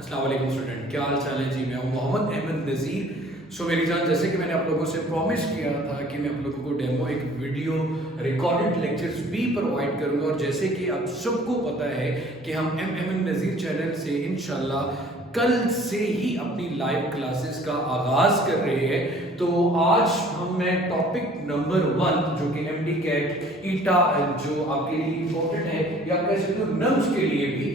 अस्सलाम वालेकुम स्टूडेंट, क्या हाल चाल है जी। मैं हूं मोहम्मद अहमद नज़ीर। मेरी जान, जैसे कि मैंने आप लोगों से प्रॉमिस किया था कि मैं आप लोगों को डेमो एक वीडियो रिकॉर्डेड लेक्चर्स भी प्रोवाइड करूंगा, और जैसे कि आप सबको पता है कि हम एम नज़ीर चैनल से इंशाल्लाह कल से ही अपनी लाइव क्लासेस का आगाज कर रहे हैं। तो आज मैं टॉपिक नंबर 1 जो कि एमडी कैट ईटा जो आपके लिए इम्पोर्टेंट है, या कह सकते हो नम्स के लिए भी,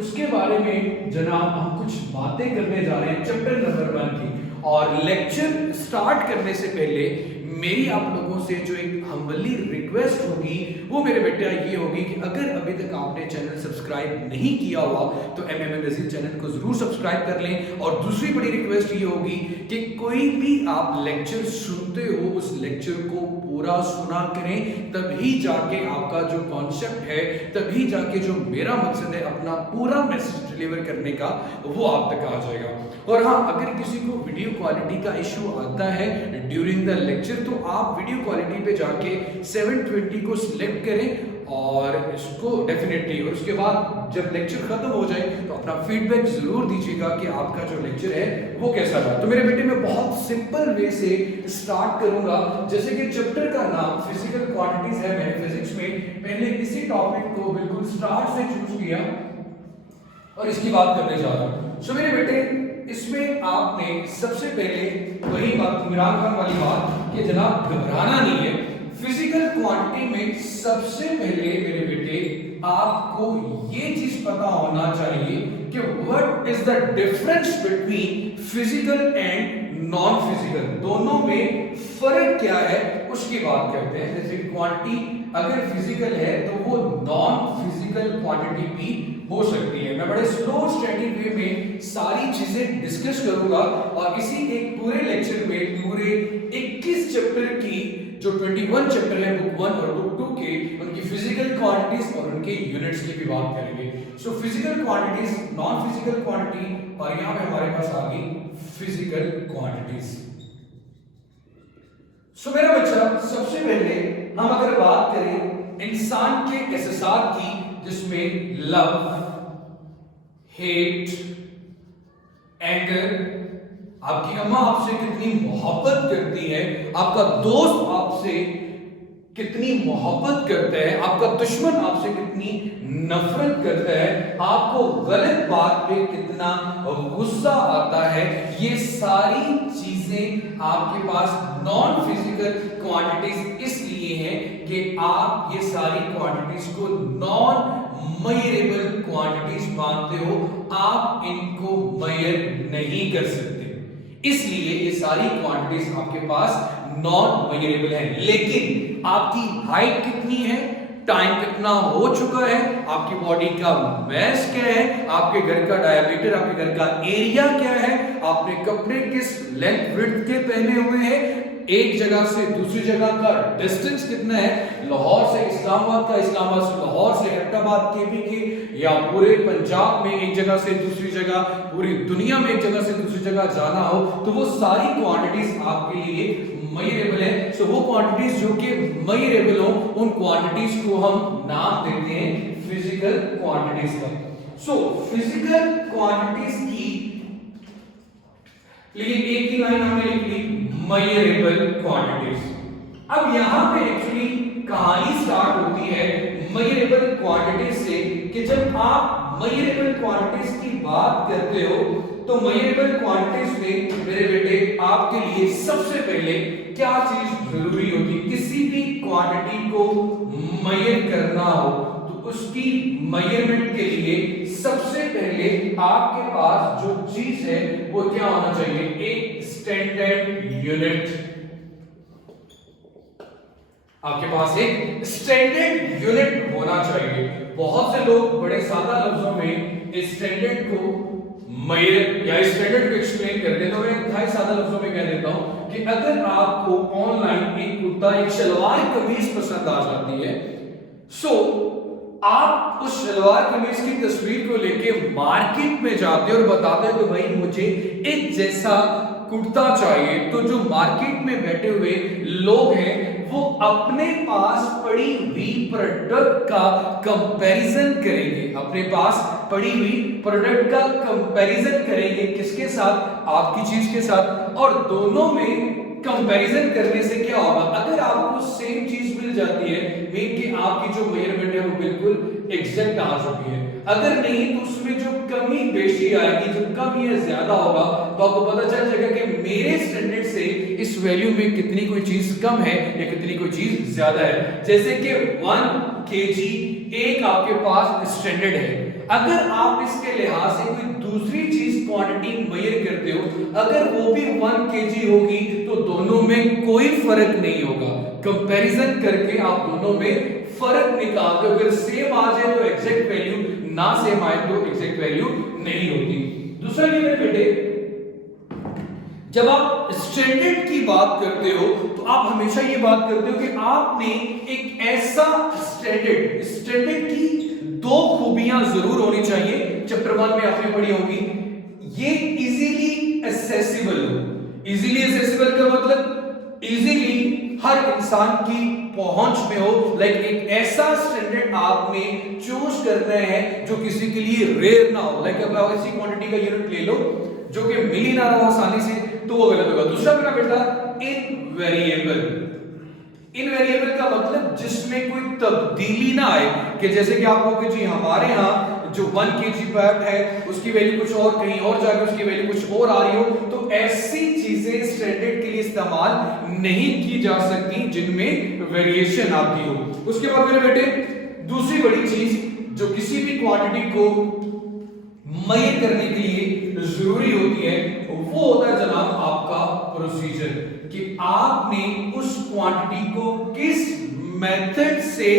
उसके बारे में जनाब हम कुछ बातें करने जा रहे हैं चैप्टर नंबर 1 की। और लेक्चर स्टार्ट करने से पहले मेरी आप लोगों से जो एक हम्बली रिक्वेस्ट होगी वो मेरे बेटा ये होगी कि अगर अभी तक आपने चैनल सब्सक्राइब नहीं किया हुआ तो एम नज़ीर चैनल को जरूर सब्सक्राइब कर लें। और दूसरी बड़ी रिक्वेस्ट ये होगी कि कोई भी आप लेक्चर सुनते हो उस लेक्चर को पूरा सुना करें, तभी जाके आपका जो कॉन्सेप्ट है, तभी जाके जो मेरा मकसद है अपना पूरा मैसेज डिलीवर करने का, वो आप तक आ जाएगा। और हाँ, अगर किसी को वीडियो क्वालिटी का इशू आता है ड्यूरिंग द लेक्चर तो आप वीडियो क्वालिटी पे जाके 720 को सिलेक्ट करें और इसको डेफिनेटली, और उसके बाद जब लेक्चर खत्म हो जाए तो अपना फीडबैक जरूर दीजिएगा कि आपका जो लेक्चर है वो कैसा रहा। तो मेरे बेटे मैं बहुत सिंपल वे से स्टार्ट करूंगा। जैसे कि चैप्टर का नाम फिजिकल क्वांटिटीज है, मैंने फिजिक्स में पहले इसी टॉपिक को बिल्कुल स्टार्ट से चूज किया और इसकी बात करने जा रहा हूं। मेरे बेटे इसमें आपने सबसे पहले वही बात, इमरान खान वाली बात कि जनाब घबराना नहीं है। फिजिकल क्वांटिटी में सबसे पहले मेरे बेटे आपको ये चीज पता होना चाहिए कि what is the difference between physical and non physical, दोनों में फर्क क्या है उसकी बात करते हैं। जैसे क्वांटिटी अगर फिजिकल है तो वो नॉन फिजिकल क्वांटिटी भी हो सकती है। मैं बड़े स्लो स्टडी वे में सारी चीजें डिस्कस करूंगा और इसी एक पूरे लेक्चर में पूरे 21 चैप्टर की जो 21 चैप्टर है बुक 1 और बुक 2 के, उनकी फिजिकल क्वांटिटीज और उनके यूनिट्स की भी बात करेंगे। Physical quantities, non physical quantity, और यहां पे हमारे पास आ गई फिजिकल क्वांटिटीज। मेरा बच्चा सबसे पहले हम अगर बात करें इंसान के एहसास की, जिसमें लव, हेट, एंगर, आपकी अम्मा आपसे कितनी मोहब्बत करती है, आपका दोस्त आपसे कितनी मोहब्बत करता है, आपका दुश्मन आपसे कितनी नफरत करता है, आपको गलत बात पे कितना गुस्सा आता है, ये सारी चीजें आपके पास नॉन फिजिकल क्वांटिटीज इसलिए हैं कि आप ये सारी क्वांटिटीज को नॉन मेजरेबल क्वांटिटीज मानते हो, आप इनको मेजर नहीं कर सकते, इसलिए ये सारी क्वांटिटीज आपके पास नॉन मेजरेबल है। लेकिन आपकी हाइट कितनी है, टाइम कितना हो चुका है, आपकी बॉडी का मास क्या है, आपके घर का डायमीटर, आपके घर का एरिया क्या है, आपने कपड़े किस लेंथ विड्थ के पहने हुए हैं, एक जगह से दूसरी जगह का डिस्टेंस कितना है, लाहौर से इस्लामाबाद का, इस्लामाबाद से लाहौर से हैदराबाद केपी के, या पूरे पंजाब में एक जगह से दूसरी जगह, पूरी दुनिया में एक जगह से दूसरी जगह जाना हो, तो वो सारी क्वांटिटीज आपके लिए मेजरेबल है। वो क्वांटिटीज जो कि मेजरेबल हो, उन क्वांटिटीज को हम नाम देते हैं फिजिकल क्वांटिटीज का। फिजिकल क्वांटिटीज की लेकिन एक ही लाइन हमने लिख ली, मेजरेबल क्वांटिटीज। अब यहां पे एक्चुअली कहानी स्टार्ट होती है मेजरेबल क्वांटिटीज से कि जब आप मेजरेबल क्वांटिटीज की बात करते हो तो मेजरेबल क्वांटिटीज में मेरे बेटे आपके लिए सबसे पहले क्या चीज जरूरी होती है। किसी भी क्वांटिटी को मेजर करना हो तो उसकी मेजरमेंट के लिए सबसे पहले आपके पास जो चीज है वो क्या होना चाहिए, एक स्टैंडर्ड यूनिट। आपके पास एक स्टैंडर्ड यूनिट होना चाहिए। बहुत से लोग बड़े सादा लफ्जों में इस स्टैंडर्ड को मेजर या स्टैंडर्ड को एक्सप्लेन करते हैं, तो मैं ढाई सादा लफ्जों में कह देता हूं कि अगर आपको ऑनलाइन एक कुर्ता, एक शलवार कमीज पसंद आ जाती है, आप उस शलवार कमीज की तस्वीर को लेके मार्केट में जाते हो और बताते हो कि भाई मुझे एक जैसा कुर्ता चाहिए, तो जो मार्केट में बैठे हुए लोग हैं वो अपने पास पड़ी हुई प्रोडक्ट का कंपैरिजन करेंगे, अपने पास पड़ी हुई प्रोडक्ट का कंपैरिजन करेंगे किसके साथ, आपकी चीज के साथ। और दोनों में कंपैरिजन करने से क्या होगा, अगर आपको सेम चीज मिल जाती है मीन कि आपकी जो मेजरमेंट है वो बिल्कुल एग्जैक्ट आ चुकी है, अगर नहीं तो उसमें जो कमी बेशी आएगी, जो कम या ज्यादा होगा, तो आपको पता चल जाएगा कि मेरे स्टैंडर्ड से इस वैल्यू में कितनी कोई चीज कम है या कितनी कोई चीज ज्यादा है। जैसे कि 1 kg एक आपके पास स्टैंडर्ड है, अगर आप इसके लिहाज से कोई दूसरी चीज क्वांटिटी मेजर करते हो, अगर वो भी 1 kg होगी तो दोनों में कोई फर्क नहीं होगा। कंपैरिजन करके आप दोनों में फर्क निकालते हो, अगर सेम आ जाए तो एग्जैक्ट वैल्यू, ना सेम आए तो एग्जैक्ट वैल्यू नहीं होती। दूसरा ये मेरे बेटे, जब आप स्टैंडर्ड की बात करते हो तो आप हमेशा ये बात करते हो कि आपने एक ऐसा स्टैंडर्ड की दो खूबियां जरूर होनी चाहिए, चैप्टर 1 में आपने पढ़ी होगी, ये इजीली एक्सेसिबल हो। इजीली एक्सेसिबल का मतलब इजीली हर इंसान की पहुंच में हो, लाइक एक ऐसा स्टैंडर्ड आपने चूज करना है जो किसी के लिए रेयर ना हो, लाइक अब ऐसी क्वांटिटी का यूनिट ले लो जो कि मिल ही ना रहा आसानी से, तो वो गलत होगा। दूसरा मेरा बेटा इनवेरिएबल। इनवेरिएबल का मतलब जिसमें कोई तब्दीली ना आए, कि जैसे कि आप कहोगे जी हमारे यहाँ जो 1 kg पैक्ट है उसकी वैल्यू कुछ और, कहीं और जाके उसकी वैल्यू कुछ और आ रही हो, तो ऐसी चीजें स्टैंडर्ड के लिए इस्तेमाल नहीं की जा सकती जिनमें वेरिएशन आती हो। उसके बाद मेरे बेटे दूसरी बड़ी चीज जो किसी भी क्वांटिटी को मेजर करने के लिए जरूरी होती है वो होता है जनाब आपका प्रोसीजर, कि आपने उस क्वांटिटी को किस मेथड से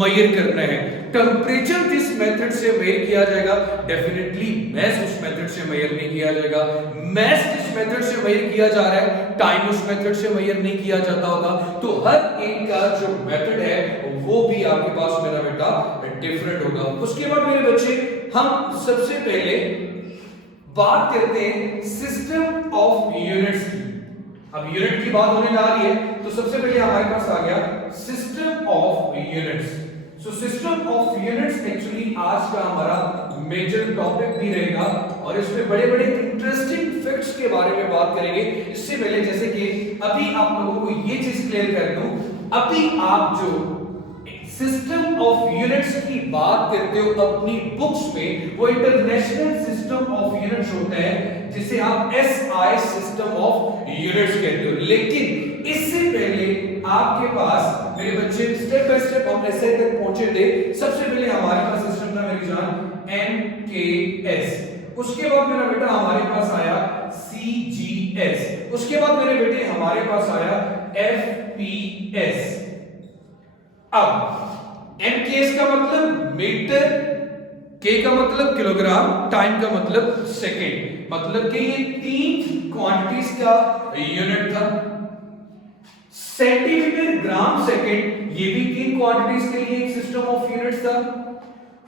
मेजर करना है। टेंपरेचर जिस मेथड से मेजर किया जाएगा, डेफिनेटली मैस उस मेथड से मेजर नहीं किया जाएगा। मैस जिस मेथड से मेजर किया जा रहा है, टाइम उस मेथड से मेजर नहीं किया जाता होगा। तो हर एक का जो मेथड है वो भी आपके पास मेरा बेटा डिफरेंट होगा। उसके बाद मेरे बच्चे हम सबसे पहले बात करते हैं सिस्टम ऑफ यूनिट्स की। अब यूनिट की बात होने जा रही है तो सबसे पहले हमारे पास आ गया system of units. So system of units actually आज का हमारा मेजर टॉपिक भी रहेगा और इसमें बड़े बड़े इंटरेस्टिंग फैक्ट्स के बारे में बात करेंगे। इससे पहले जैसे कि अभी आप लोगों को ये चीज क्लियर कर दूं, अभी आप जो सिस्टम ऑफ यूनिट्स की बात करते हो अपनी बुक्स में, वो इंटरनेशनल सिस्टम ऑफ यूनिट्स होता है जिसे आप एसआई सिस्टम ऑफ यूनिट्स कहते हो। लेकिन इससे पहले आपके पास मेरे बच्चे स्टेप बाय स्टेप हम ऐसे तक पहुंचे थे। सबसे पहले हमारे पास सिस्टम था मेरी जान एमकेएस, उसके बाद मेरा बेटा हमारे पास आया सीजीएस, उसके बाद मेरे बेटे हमारे पास आया एफपीएस। अब एमकेएस का मतलब मीटर, के का मतलब किलोग्राम, टाइम का मतलब सेकंड, मतलब कि ये तीन क्वांटिटीज का यूनिट था। सेंटीमीटर, ग्राम, सेकंड, ये भी तीन क्वांटिटीज के लिए एक सिस्टम ऑफ यूनिट्स था।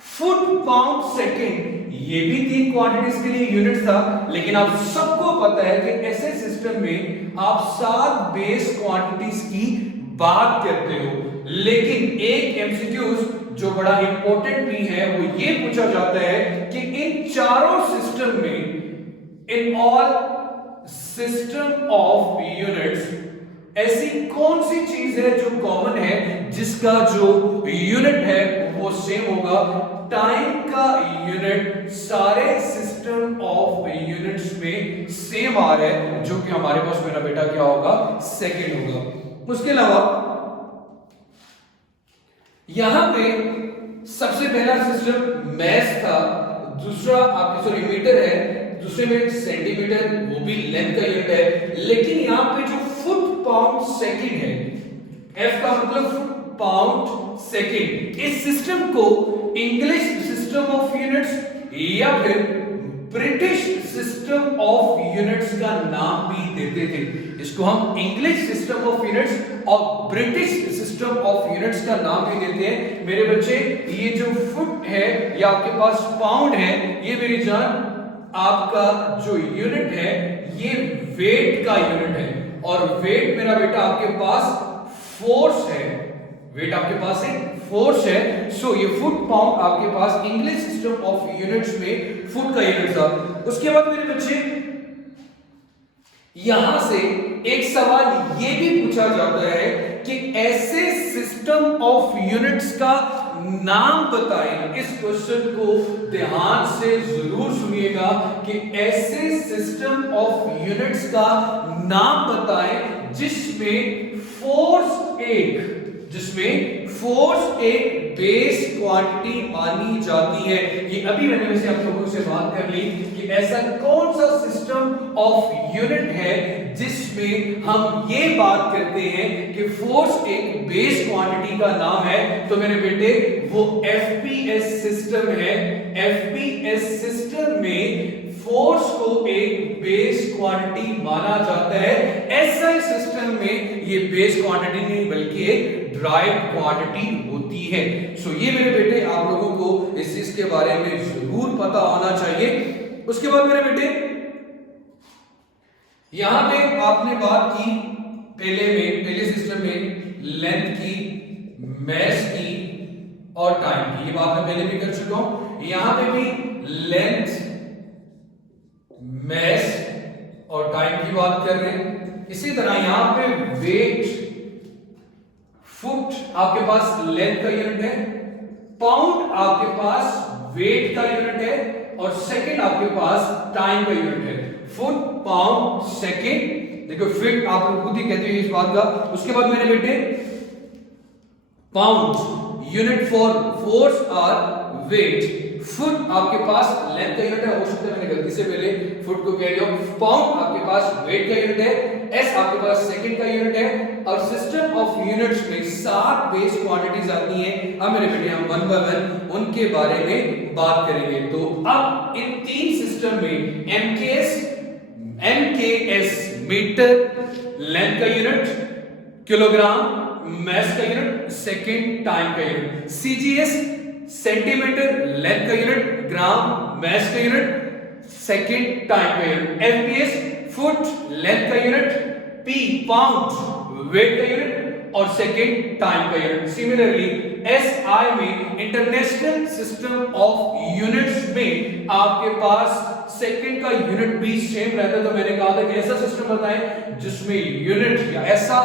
फुट, पाउंड, सेकंड, ये भी तीन क्वांटिटीज के लिए यूनिट था। लेकिन आप सबको पता है कि ऐसे सिस्टम में आप 7 बेस क्वांटिटीज की बात करते हो, लेकिन एक एमसीक्यूज जो बड़ा इंपॉर्टेंट भी है वो ये पूछा जाता है कि इन चारों सिस्टम में, in all system of units, ऐसी कौन सी चीज है जो कॉमन है जिसका जो यूनिट है वो सेम होगा। टाइम का यूनिट सारे सिस्टम ऑफ यूनिट्स में सेम आ रहा है, जो कि हमारे पास मेरा बेटा क्या होगा, सेकंड होगा। उसके अलावा यहां पे सबसे पहला सिस्टम मैस था, दूसरा आपके मीटर है, दूसरे में सेंटीमीटर, वो भी लेंथ का यूनिट है। लेकिन यहां पे जो फुट, पाउंड, सेकंड है, एफ का मतलब फुट, पाउंड, सेकंड, इस सिस्टम को इंग्लिश सिस्टम ऑफ यूनिट्स या फिर ब्रिटिश सिस्टम ऑफ यूनिट्स का नाम भी देते थे। इसको हम इंग्लिश सिस्टम ऑफ यूनिट्स और ब्रिटिश सिस्टम ऑफ यूनिट्स का नाम भी देते हैं। मेरे बच्चे ये जो फुट है या आपके पास पाउंड है, ये मेरी जान आपका जो यूनिट है ये वेट का यूनिट है, और वेट मेरा बेटा आपके पास फोर्स है, वेट आपके पास एक फोर्स है, सो ये फुट पाउंड आपके पास इंग्लिश सिस्टम ऑफ यूनिट्स में फुट का यूनिट था। उसके बाद मेरे बच्चे यहां से एक सवाल ये भी पूछा जाता है कि ऐसे सिस्टम ऑफ यूनिट्स का नाम बताएं। इस क्वेश्चन को ध्यान से जरूर सुनिएगा कि ऐसे सिस्टम ऑफ यूनिट्स का नाम बताएं जिसमें फोर्स एक बेस क्वांटिटी मानी जाती है। ये अभी मैंने वैसे आप लोगों से बात कर ली कि ऐसा कौन सा सिस्टम ऑफ यूनिट है जिसमें हम ये बात करते हैं कि फोर्स एक बेस क्वांटिटी का नाम है। तो मेरे बेटे वो एफपीएस सिस्टम है। एफपीएस सिस्टम में फोर्स को एक बेस क्वांटिटी माना जाता है। एसआई सिस्टम में ये बेस क्वांटिटी नहीं बल्कि एक ड्राइव क्वांटिटी होती है। सो ये मेरे बेटे आप लोगों को इस चीज के बारे में जरूर पता होना चाहिए। उसके बाद मेरे बेटे यहां पे आपने बात की पहले सिस्टम में लेंथ की, मैस की और टाइम की। ये बात मैं पहले भी कर चुका हूं। यहां पे भी लेंथ, मैस और टाइम की बात कर रहे हैं। इसी तरह यहां पे वेट, फुट आपके पास लेंथ का यूनिट है, पाउंड आपके पास वेट का यूनिट है और सेकंड आपके पास टाइम का यूनिट है। Foot, pound, second. देखो फीट आप लोग खुद ही कहते हैं इस बात का। उसके बाद मेरे बेटे पाउंड यूनिट फॉर फोर्स और वेट। फुट आपके पास लेंथ का यूनिट है, हो सकता है मैंने गलती से पहले फुट को कह दिया। पाउंड आपके पास वेट का यूनिट है, एस आपके पास सेकंड का यूनिट है और सिस्टम ऑफ यूनिट्स में 7 बेस क्वांटिटीज आती हैं। अब मेरे बेटे हम वन बाय वन उनके बारे में बात करेंगे। तो अब इन तीन सिस्टम में एमकेएस मीटर लेंथ का यूनिट, किलोग्राम मैस का यूनिट, सेकंड टाइम का यूनिट, सीजीएस सेंटीमीटर लेंथ का यूनिट, ग्राम मैस का यूनिट, सेकंड टाइम का यूनिट, एफपीएस फुट लेंथ का यूनिट, पी पाउंड वेट का यूनिट और सेकंड टाइम का यूनिट। सिमिलरली एसआई में इंटरनेशनल सिस्टम ऑफ यूनिट्स में आपके पास सेकंड का यूनिट भी सेम रहता है। तो मैंने कहा था कि ऐसा सिस्टम बताएं जिसमें यूनिट या ऐसा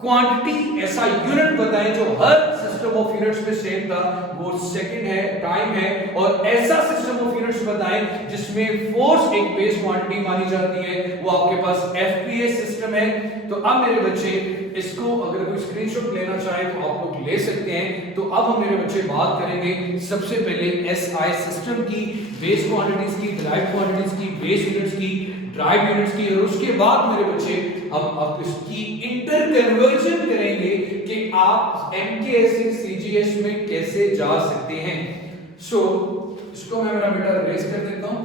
क्वांटिटी, ऐसा यूनिट बताएं जो हर सिस्टम ऑफ यूनिट्स में सेम था, वो सेकंड है, टाइम है। और ऐसा सिस्टम ऑफ यूनिट्स बताएं जिसमें फोर्स एक बेस क्वांटिटी मानी जाती है, वो आपके पास एफपीएस सिस्टम है। तो अब मेरे बच्चे इसको अगर कोई स्क्रीनशॉट लेना चाहे तो आप लोग ले सकते हैं। तो अब हम मेरे बच्चे बात करेंगे सबसे पहले एसआई सिस्टम की, बेस क्वांटिटीज की, ड्राइव क्वांटिटीज की, बेस यूनिट्स की, ड्राइव यूनिट्स की। और उसके बाद मेरे बच्चे हम अब इसकी इंटर कन्वर्जन करेंगे कि आप एमकेएस से सीजीएस में कैसे जा सकते हैं। सो इसको मैं मेरा बेटा रेस कर देता हूं।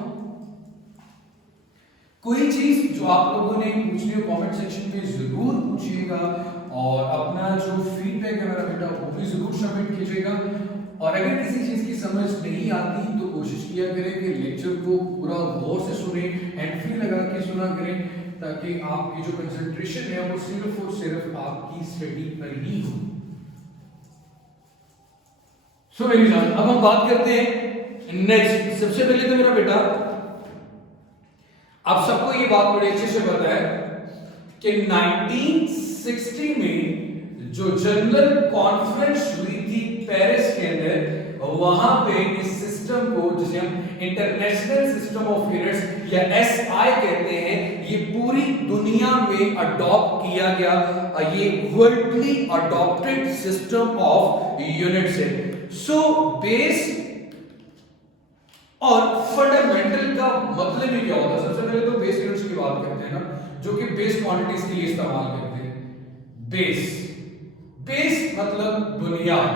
कोई चीज जो आप लोगों ने पूछनी हो कमेंट सेक्शन में जरूर पूछिएगा और अपना जो फीडबैक है मेरा बेटा वो भी जरूर सबमिट कीजिएगा। और अगर किसी चीज की समझ नहीं आती तो कोशिश किया करें कि लेक्चर को पूरा गौर से सुने, हैंड फ्री लगा के सुना करें, ताकि आपकी जो कंसंट्रेशन है वो सिर्फ और सिर्फ आपकी स्टडी पर ही हो। सो मेरी जान अब हम बात करते हैं नेक्स्ट। सबसे पहले तो मेरा बेटा आप सबको ये बात बड़े अच्छे से पता है कि 1960 में जो जनरल कॉन्फ्रेंस हुई थी पेरिस के अंदर, वहां पे इस सिस्टम को जिसे हम इंटरनेशनल सिस्टम ऑफ यूनिट्स या एसआई कहते हैं, ये पूरी दुनिया में अडॉप्ट किया गया। ये worldly adopted system of units है। सो बेस और फंडामेंटल का मतलब ही क्या होता है? सबसे पहले तो बेस यूनिट्स की बात करते हैं ना, जो कि बेस क्वांटिटीज के लिए इस्तेमाल करते हैं। बेस मतलब बुनियाद,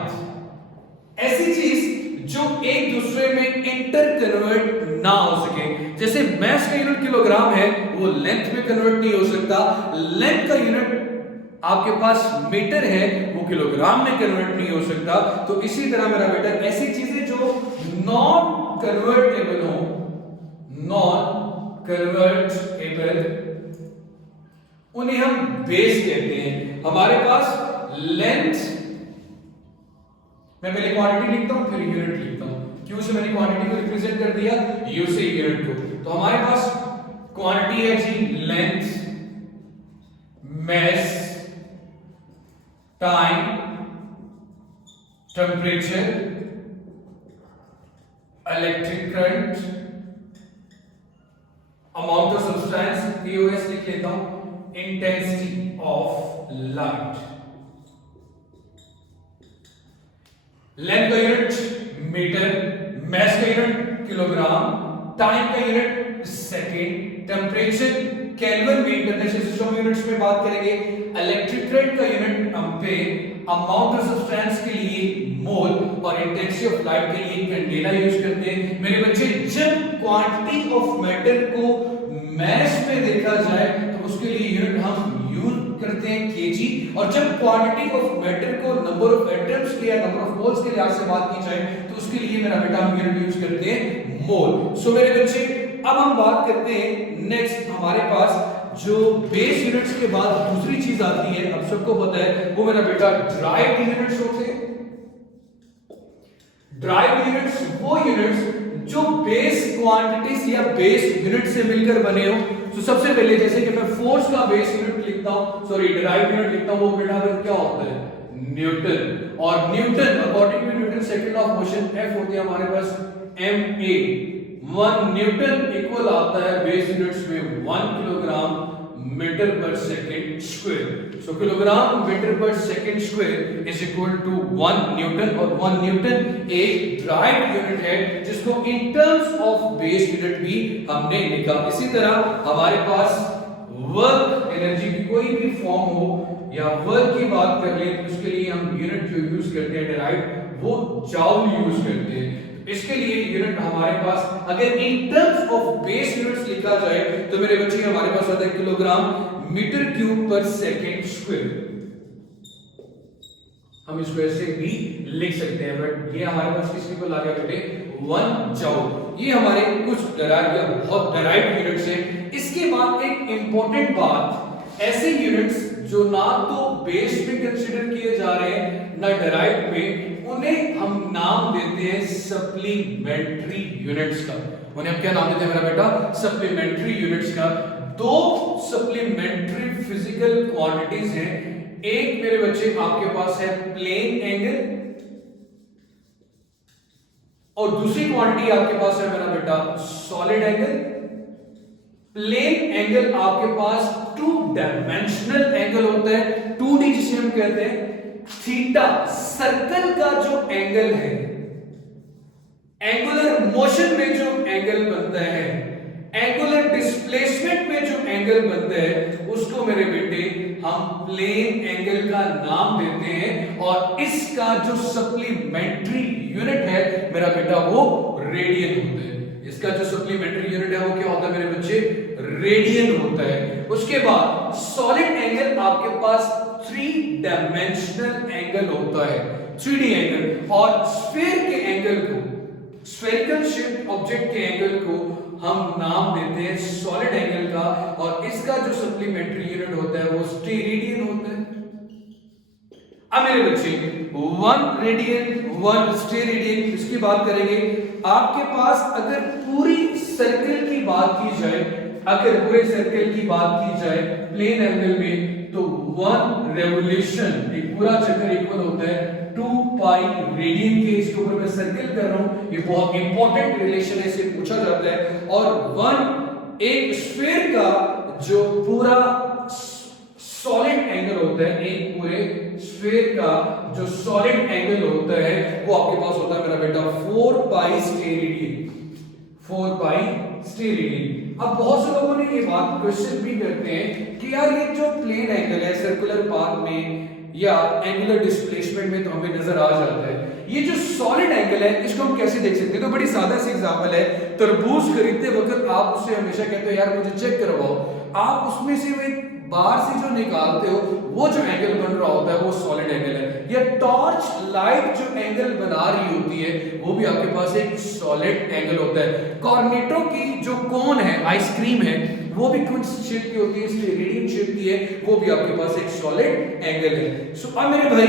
ऐसी चीज जो एक दूसरे में इंटर कन्वर्ट ना हो सके। जैसे मैस का यूनिट किलोग्राम है, वो लेंथ में कन्वर्ट नहीं हो सकता। लेंथ का यूनिट आपके पास मीटर है, वो किलोग्राम में कन्वर्ट नहीं हो सकता। तो इसी तरह मेरा बेटा ऐसी चीजें जो नॉन कन्वर्टेबल हो, नॉन कन्वर्टेबल, उन्हें हम बेस कहते हैं। हमारे पास लेंथ, मैं पहले क्वांटिटी लिखता हूं फिर यूनिट लिखता हूं। क्यू से मैंने क्वांटिटी को रिप्रेजेंट कर दिया, यू से यूनिट को। तो हमारे पास क्वांटिटी है जी length, mass, time, temperature, electric current, amount of substance, POS लिख लेता हूं, intensity of light। लेंथ का यूनिट मीटर, mass का यूनिट किलोग्राम, टाइम का यूनिट सेकेंड, टेम्परेचर केल्विन में, इंटरनेशनल सिस्टम यूनिट्स में बात करेंगे, इलेक्ट्रिक करंट का unit ampere, amount of substance के लिए मोल और इंटेंसिटी ऑफ लाइट के लिए कैंडेला यूज करते हैं। मेरे बच्चे जब क्वांटिटी ऑफ मैटर को मैस में देखा जाए तो उसके लिए यूनिट हम यूज करते हैं केजी, और जब क्वांटिटी ऑफ मैटर को नंबर ऑफ एटम्स के या नंबर ऑफ मोल्स के लिहाज से बात की जाए तो उसके लिए मेरा बेटा हम यूनिट यूज करते हैं मोल। सो मेरे बच्चे अब हम बात करते हैं नेक्स्ट, हमारे पास जो बेस यूनिट्स के बाद दूसरी चीज आती है, अब सबको पता है, वो मेरा बेटा ड्राइव यूनिट्स होते हैं। ड्राइव यूनिट्स वो यूनिट्स जो बेस क्वांटिटीज या बेस यूनिट से मिलकर बने हो। तो सबसे पहले जैसे कि मैं फोर्स का बेस यूनिट लिखता हूं, सॉरी ड्राइव यूनिट लिखता हूं, वो बेटा क्या होता है, न्यूटन। और Newton according to Newton second law of motion, F होती है हमारे पास ma। 1 न्यूटन इक्वल आता है बेस यूनिट्स में 1 kilogram metre per second square. So kilogram metre per second square is equal to 1 newton, और 1 न्यूटन एक drive unit है जिसको in terms of base unit भी हमने लिखा। इसी तरह हमारे पास वर्क एनर्जी की कोई भी फॉर्म हो या वर्क की बात कर ले तो उसके लिए हम यूनिट जो यूज करते हैं ड्राइव, वो जूल यूज करते हैं। इसके लिए यूनिट हमारे पास अगर इन टर्म्स ऑफ बेस यूनिट्स लिखा जाए तो मेरे बच्चे हमारे पास आता है किलोग्राम मीटर क्यूब पर सेकंड स्क्वायर। हम इसको ऐसे भी लिख सकते हैं, बट ये हमारे पास किस इक्वल आ गया बेटे, 1 जूल। ये हमारे कुछ डराइव या बहुत डराइव यूनिट्स हैं। इसके बाद एक इंपॉर्टेंट बात, ऐसे यूनिट्स जो ना तो बेस में कंसीडर किए जा रहे हैं ना डराइव में, उन्हें हम नाम देते हैं सप्लीमेंट्री यूनिट्स का। उन्हें हम क्या नाम देते हैं मेरा बेटा, सप्लीमेंट्री यूनिट्स का। दो सप्लीमेंट्री फिजिकल क्वांटिटीज हैं, एक मेरे बच्चे आपके पास है प्लेन एंगल, और दूसरी क्वांटिटी आपके पास है मेरा बेटा सॉलिड एंगल। प्लेन एंगल आपके पास 2 डायमेंशनल एंगल होता है, 2D जिसे हम कहते हैं। थीटा सर्कल का जो एंगल है, एंगुलर मोशन में जो एंगल बनता है, एंगुलर डिस्प्लेसमेंट में जो एंगल बनता है, उसको मेरे बेटे हम प्लेन एंगल का नाम देते हैं। और इसका जो सप्लीमेंट्री यूनिट है मेरा बेटा वो रेडियन होता है। इसका जो सप्लीमेंट्री यूनिट है वो क्या होता है मेरे बच्चे, रेडियन होता है। उसके बाद सॉलिड एंगल आपके पास 3 डायमेंशनल एंगल होता है, 3D एंगल। और स्फीयर के एंगल को, स्फेरिकल शेप्ड ऑब्जेक्ट के एंगल को हम नाम देते हैं सॉलिड एंगल का, और इसका जो सप्लीमेंट्री यूनिट होता है वो स्टेरेडियन होता है। अब मेरे बच्चे 1 रेडियन 1 स्टेरेडियन, इसकी बात करेंगे। आपके पास अगर पूरी सर्कल की बात की जाए, अगर पूरे सर्कल की बात की जाए प्लेन एंगल में, तो 1 रेवोल्यूशन, एक पूरा चक्कर इक्वल होता है 2 पाई रेडियन के। इसके ऊपर मैं सर्कल कर रहा हूं, ये बहुत इंपॉर्टेंट रिलेशन है, इसे पूछा जाता है। और 1 एक स्फीयर का जो पूरा सॉलिड एंगल होता है, एक पूरे स्फीयर का जो सॉलिड एंगल होता है वो आपके पास होता है मेरा बेटा 4 पाई स्टेरेडियन, 4 पाई स्टेरेडियन। अब बहुत से लोगों ने ये बात क्वेश्चन भी करते हैं कि यार ये जो प्लेन एंगल है सर्कुलर पाथ में या एंगुलर डिस्प्लेसमेंट में तो हमें नजर आ जाता है, ये जो सॉलिड एंगल है इसको हम कैसे देख सकते हैं? तो बड़ी सादा सी एग्जांपल है, तरबूज खरीदते वक्त आप उससे हमेशा कहते हो यार मुझे चेक करवाओ, आप उसमें से वो बाहर से जो निकालते हो वो जो एंगल बन रहा होता है वो सॉलिड एंगल है। या टॉर्च लाइट जो एंगल बना रही होती है वो भी आपके पास एक सॉलिड एंगल होता है। कॉर्नेटो की जो कोन है, आइसक्रीम है, वो भी कुछ शेप की होती है, स्टेरेडियन शेप की है, वो भी आपके पास एक सॉलिड एंगल है। सो अब मेरे भाई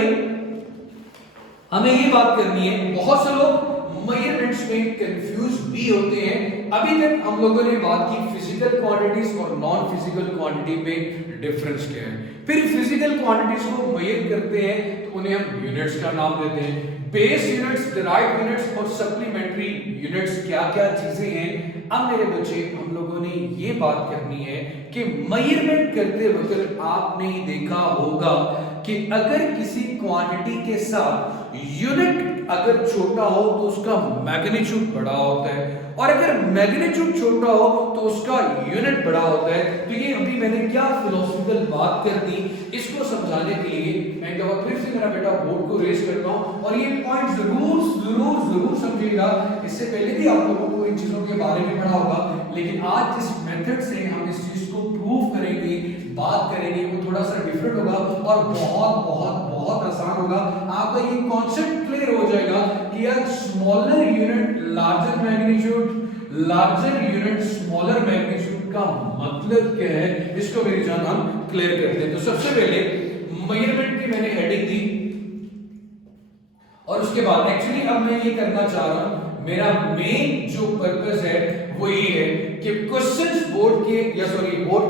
हमें ये बात करनी है, बहुत से लोग मेजरमेंट्स में कंफ्यूज भी होते हैं। अभी तक हम लोगों ने बात की फिजिकल क्वांटिटीज और नॉन फिजिकल क्वांटिटी में डिफरेंस क्या है। फिर फिजिकल क्वांटिटीज को मेजर करते हैं तो उन्हें हम यूनिट्स का नाम देते हैं। बेस यूनिट्स, डिराइव्ड यूनिट्स और सप्लीमेंट्री यूनिट्स क्या-क्या चीजें हैं। अब मेरे बच्चे हम लोगों ने ये बात करनी है कि मेजरमेंट करते वक्त आपने देखा होगा कि अगर किसी क्वांटिटी के साथ यूनिट अगर छोटा हो तो उसका मैग्नीट्यूड बड़ा होता है, और अगर मैग्नीट्यूड छोटा हो तो उसका यूनिट बड़ा होता है। तो ये अभी मैंने क्या फिलोसॉफिकल बात कर दी, इसको समझाने के लिए मैं एक बार फिर से मेरा बेटा बोर्ड को रेज करता हूं, और ये पॉइंट जरूर जरूर जरूर समझिएगा। इससे पहले भी आप लोगों को इन चीजों के बारे में पढ़ा होगा, लेकिन आज जिस मेथड से हम इस चीज को प्रूव करेंगे, बात करेंगे, वो थोड़ा सा डिफरेंट होगा और बहुत बहुत बहुत आसान होगा। आपका ये कॉन्सेप्ट क्लियर हो जाएगा कि यार smaller unit larger magnitude, larger unit smaller magnitude का मतलब क्या है, इसको मेरी जान हम क्लियर करते हैं। तो सबसे पहले मेजरमेंट की मैंने हेडिंग दी, और उसके बाद एक्चुअली अब मैं ये करना चाह रहा हूं, मेरा मेन जो पर्पस है वो ये है कि क्वेश्चंस बोर्ड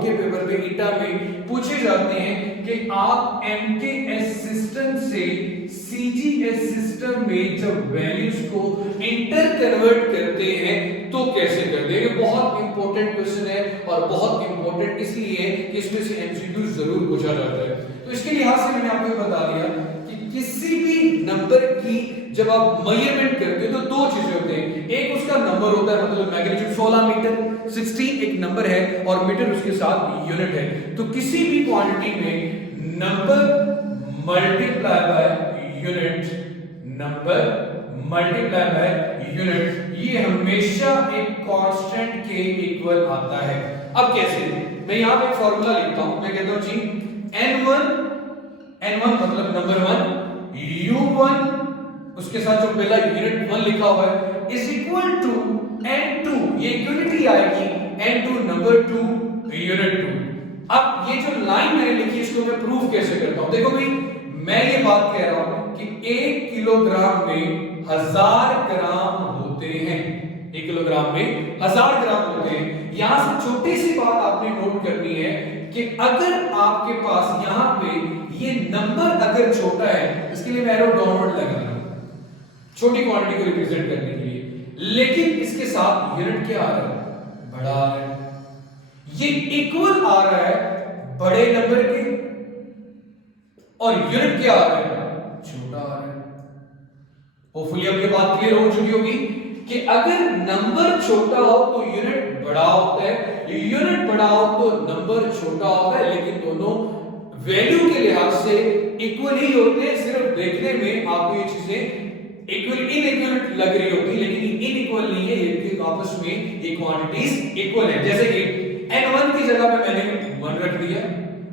के पेपर पे ईटा में पूछे जाते हैं कि आप एमकेएस सिस्टम से सीजीएस सिस्टम में जब वैल्यूज को इंटर कन्वर्ट करते हैं तो कैसे करते हैं। ये बहुत इंपॉर्टेंट क्वेश्चन है, और बहुत इंपॉर्टेंट इसलिए है कि इसमें से एमसीक्यू जरूर पूछा जाता है। तो इसके लिहाज से मैंने आपको बता दिया कि किसी भी नंबर की जब आप मेजरमेंट करते हो तो दो चीजें होते हैं, एक उसका नंबर होता है, मतलब मैग्नीट्यूड 16 मीटर 16 एक नंबर है, और मीटर उसके साथ यूनिट है। तो किसी भी क्वांटिटी में number multiply by unit, number multiply by unit, ये हमेशा एक कांस्टेंट के इक्वल आता है। अब कैसे, मैं यहां पे एक फार्मूला लिखता हूं, मैं कहता हूं जी n1 मतलब नंबर 1, u1 उसके साथ जो पहला यूनिट 1 लिखा हुआ है इज इक्वल टू n2, ये यूनिटी आएगी, n2 नंबर 2 यूनिट 2। अब ये जो लाइन मैंने लिखी इसको मैं प्रूव कैसे करता हूं। देखो भाई, मैं ये बात कह रहा हूं कि 1 किलोग्राम में 1000 ग्राम होते हैं, 1 किलोग्राम में 1000 ग्राम होते हैं। यहां से छोटी सी बात आपने नोट करनी है कि अगर आपके पास यहां पे ये नंबर अगर छोटा है, इसके लिए मैं एरो डाउनवर्ड लगा रहा हूं छोटी क्वांटिटी को रिप्रेजेंट करने के लिए, लेकिन इसके साथ यूनिट क्या आ रहा है, बड़ा आ रहा है, ये इक्वल आ रहा है बड़े नंबर के, और यूनिट क्या आ रहा है, छोटा आ रहा है। होपफुली अब ये बात क्लियर हो चुकी होगी कि अगर नंबर छोटा हो तो यूनिट बड़ा होता है, यूनिट बड़ा हो तो नंबर छोटा होता है, लेकिन दोनों वैल्यू के लिहाज से इक्वल ही होते हैं। सिर्फ देखने में आपको ये चीजें इक्वल इनइक्वल लग रही होगी, लेकिन ये इनइक्वल नहीं है, ये आपस में ये क्वांटिटीज इक्वल है। जैसे कि n1 की जगह पे मैंने 1 रख दिया,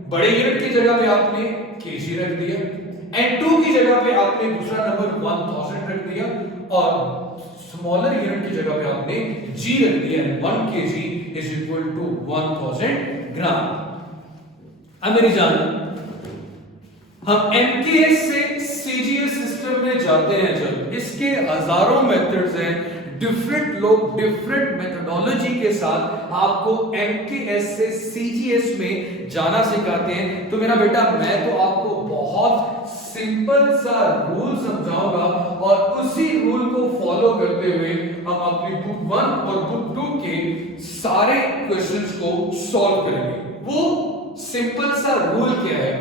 बड़े यूनिट की जगह पे आपने kg रख दिया, n2 की जगह पे आपने दूसरा नंबर 1000 रख दिया, और स्मॉलर यूनिट की जगह पे आपने g रख दिया, 1 kg इज इक्वल टू 1000 ग्राम। अब मेरी जान, हम एमकेएस से सीजीएस सिस्टम में जाते हैं जब, इसके हजारों मेथड्स हैं, डिफरेंट लोग डिफरेंट मेथोडोलॉजी के साथ आपको एमकेएस से सीजीएस में जाना सिखाते हैं। तो मेरा बेटा, मैं तो आपको बहुत सिंपल सा रूल समझाऊंगा, और उसी रूल को फॉलो करते हुए हम अपनी बुक 1 और बुक 2 के सारे क्वेश्चंस को सॉल्व करेंगे। वो सिंपल सा रूल क्या है,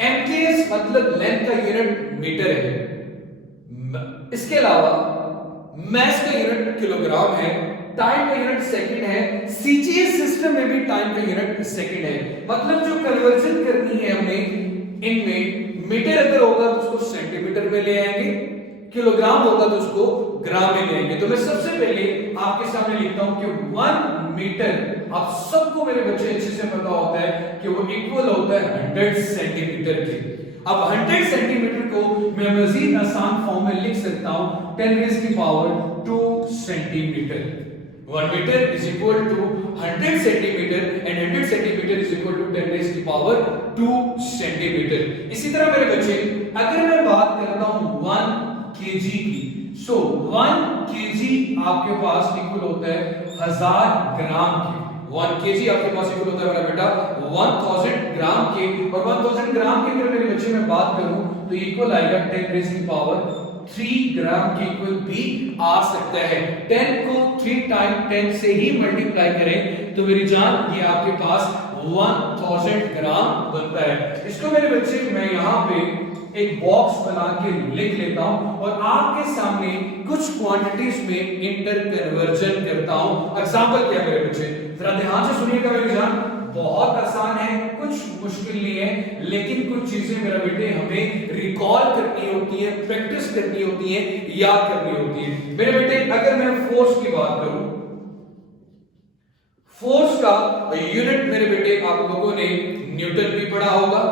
एमकेएस मतलब लेंथ का यूनिट मीटर है, इसके अलावा मास का यूनिट किलोग्राम है, टाइम का यूनिट सेकंड है, सीजीएस सिस्टम में भी टाइम का यूनिट सेकंड है। मतलब जो कन्वर्जन करनी है हमने इनमें, मीटर अगर होगा तो उसको सेंटीमीटर में ले आएंगे, किलोग्राम होगा तो उसको ग्राम में ले आएंगे। तो मैं सबसे पहले आपके सामने लिखता हूं कि 1 मीटर, आप सबको मेरे बच्चे अच्छे से पता होता है कि वो इक्वल होता है 100 सेंटीमीटर के। अब 100 सेंटीमीटर को मैं मजीद आसान फॉर्म में लिख सकता हूं 10 रेज़ की power 2 centimetre. 1 metre is equal to 100 centimetre and 100 centimetre is equal to 10 raise की पावर 2 सेंटीमीटर। इसी तरह मेरे बच्चे अगर मैं बात करता हूं 1 केजी की, सो 1 केजी आपके पास इक्वल होता है 1000 ग्राम के। 1 केजी आपके पास इक्वल होता है मेरा बेटा 1000 ग्राम के, और 1000 ग्राम के अगर मेरे बच्चे में बात करूं तो इक्वल आएगा 10 रेज़ की पावर 3 ग्राम के इक्वल भी आ सकता है। 10 को 3 टाइम 10 से ही मल्टीप्लाई करें तो मेरी जान ये आपके पास 1000 ग्राम बनता है। इसको मेरे बच्चे मैं यहाँ पे एक बॉक्स बना के लिख लेता हूं और आपके सामने कुछ क्वांटिटीज में इंटर कन्वर्जन करता हूं। एग्जांपल क्या मेरे बच्चे, जरा ध्यान से सुनिएगा मेरी जान, बहुत आसान है, कुछ मुश्किल नहीं है, लेकिन कुछ चीजें मेरा बेटे हमें रिकॉल करनी होती है, प्रैक्टिस करनी होती है, याद करनी होती है। मेरे बेटे अगर मैं फोर्स की बात करूं, फोर्स का यूनिट मेरे बेटे आप लोगों ने न्यूटन भी पढ़ा होगा।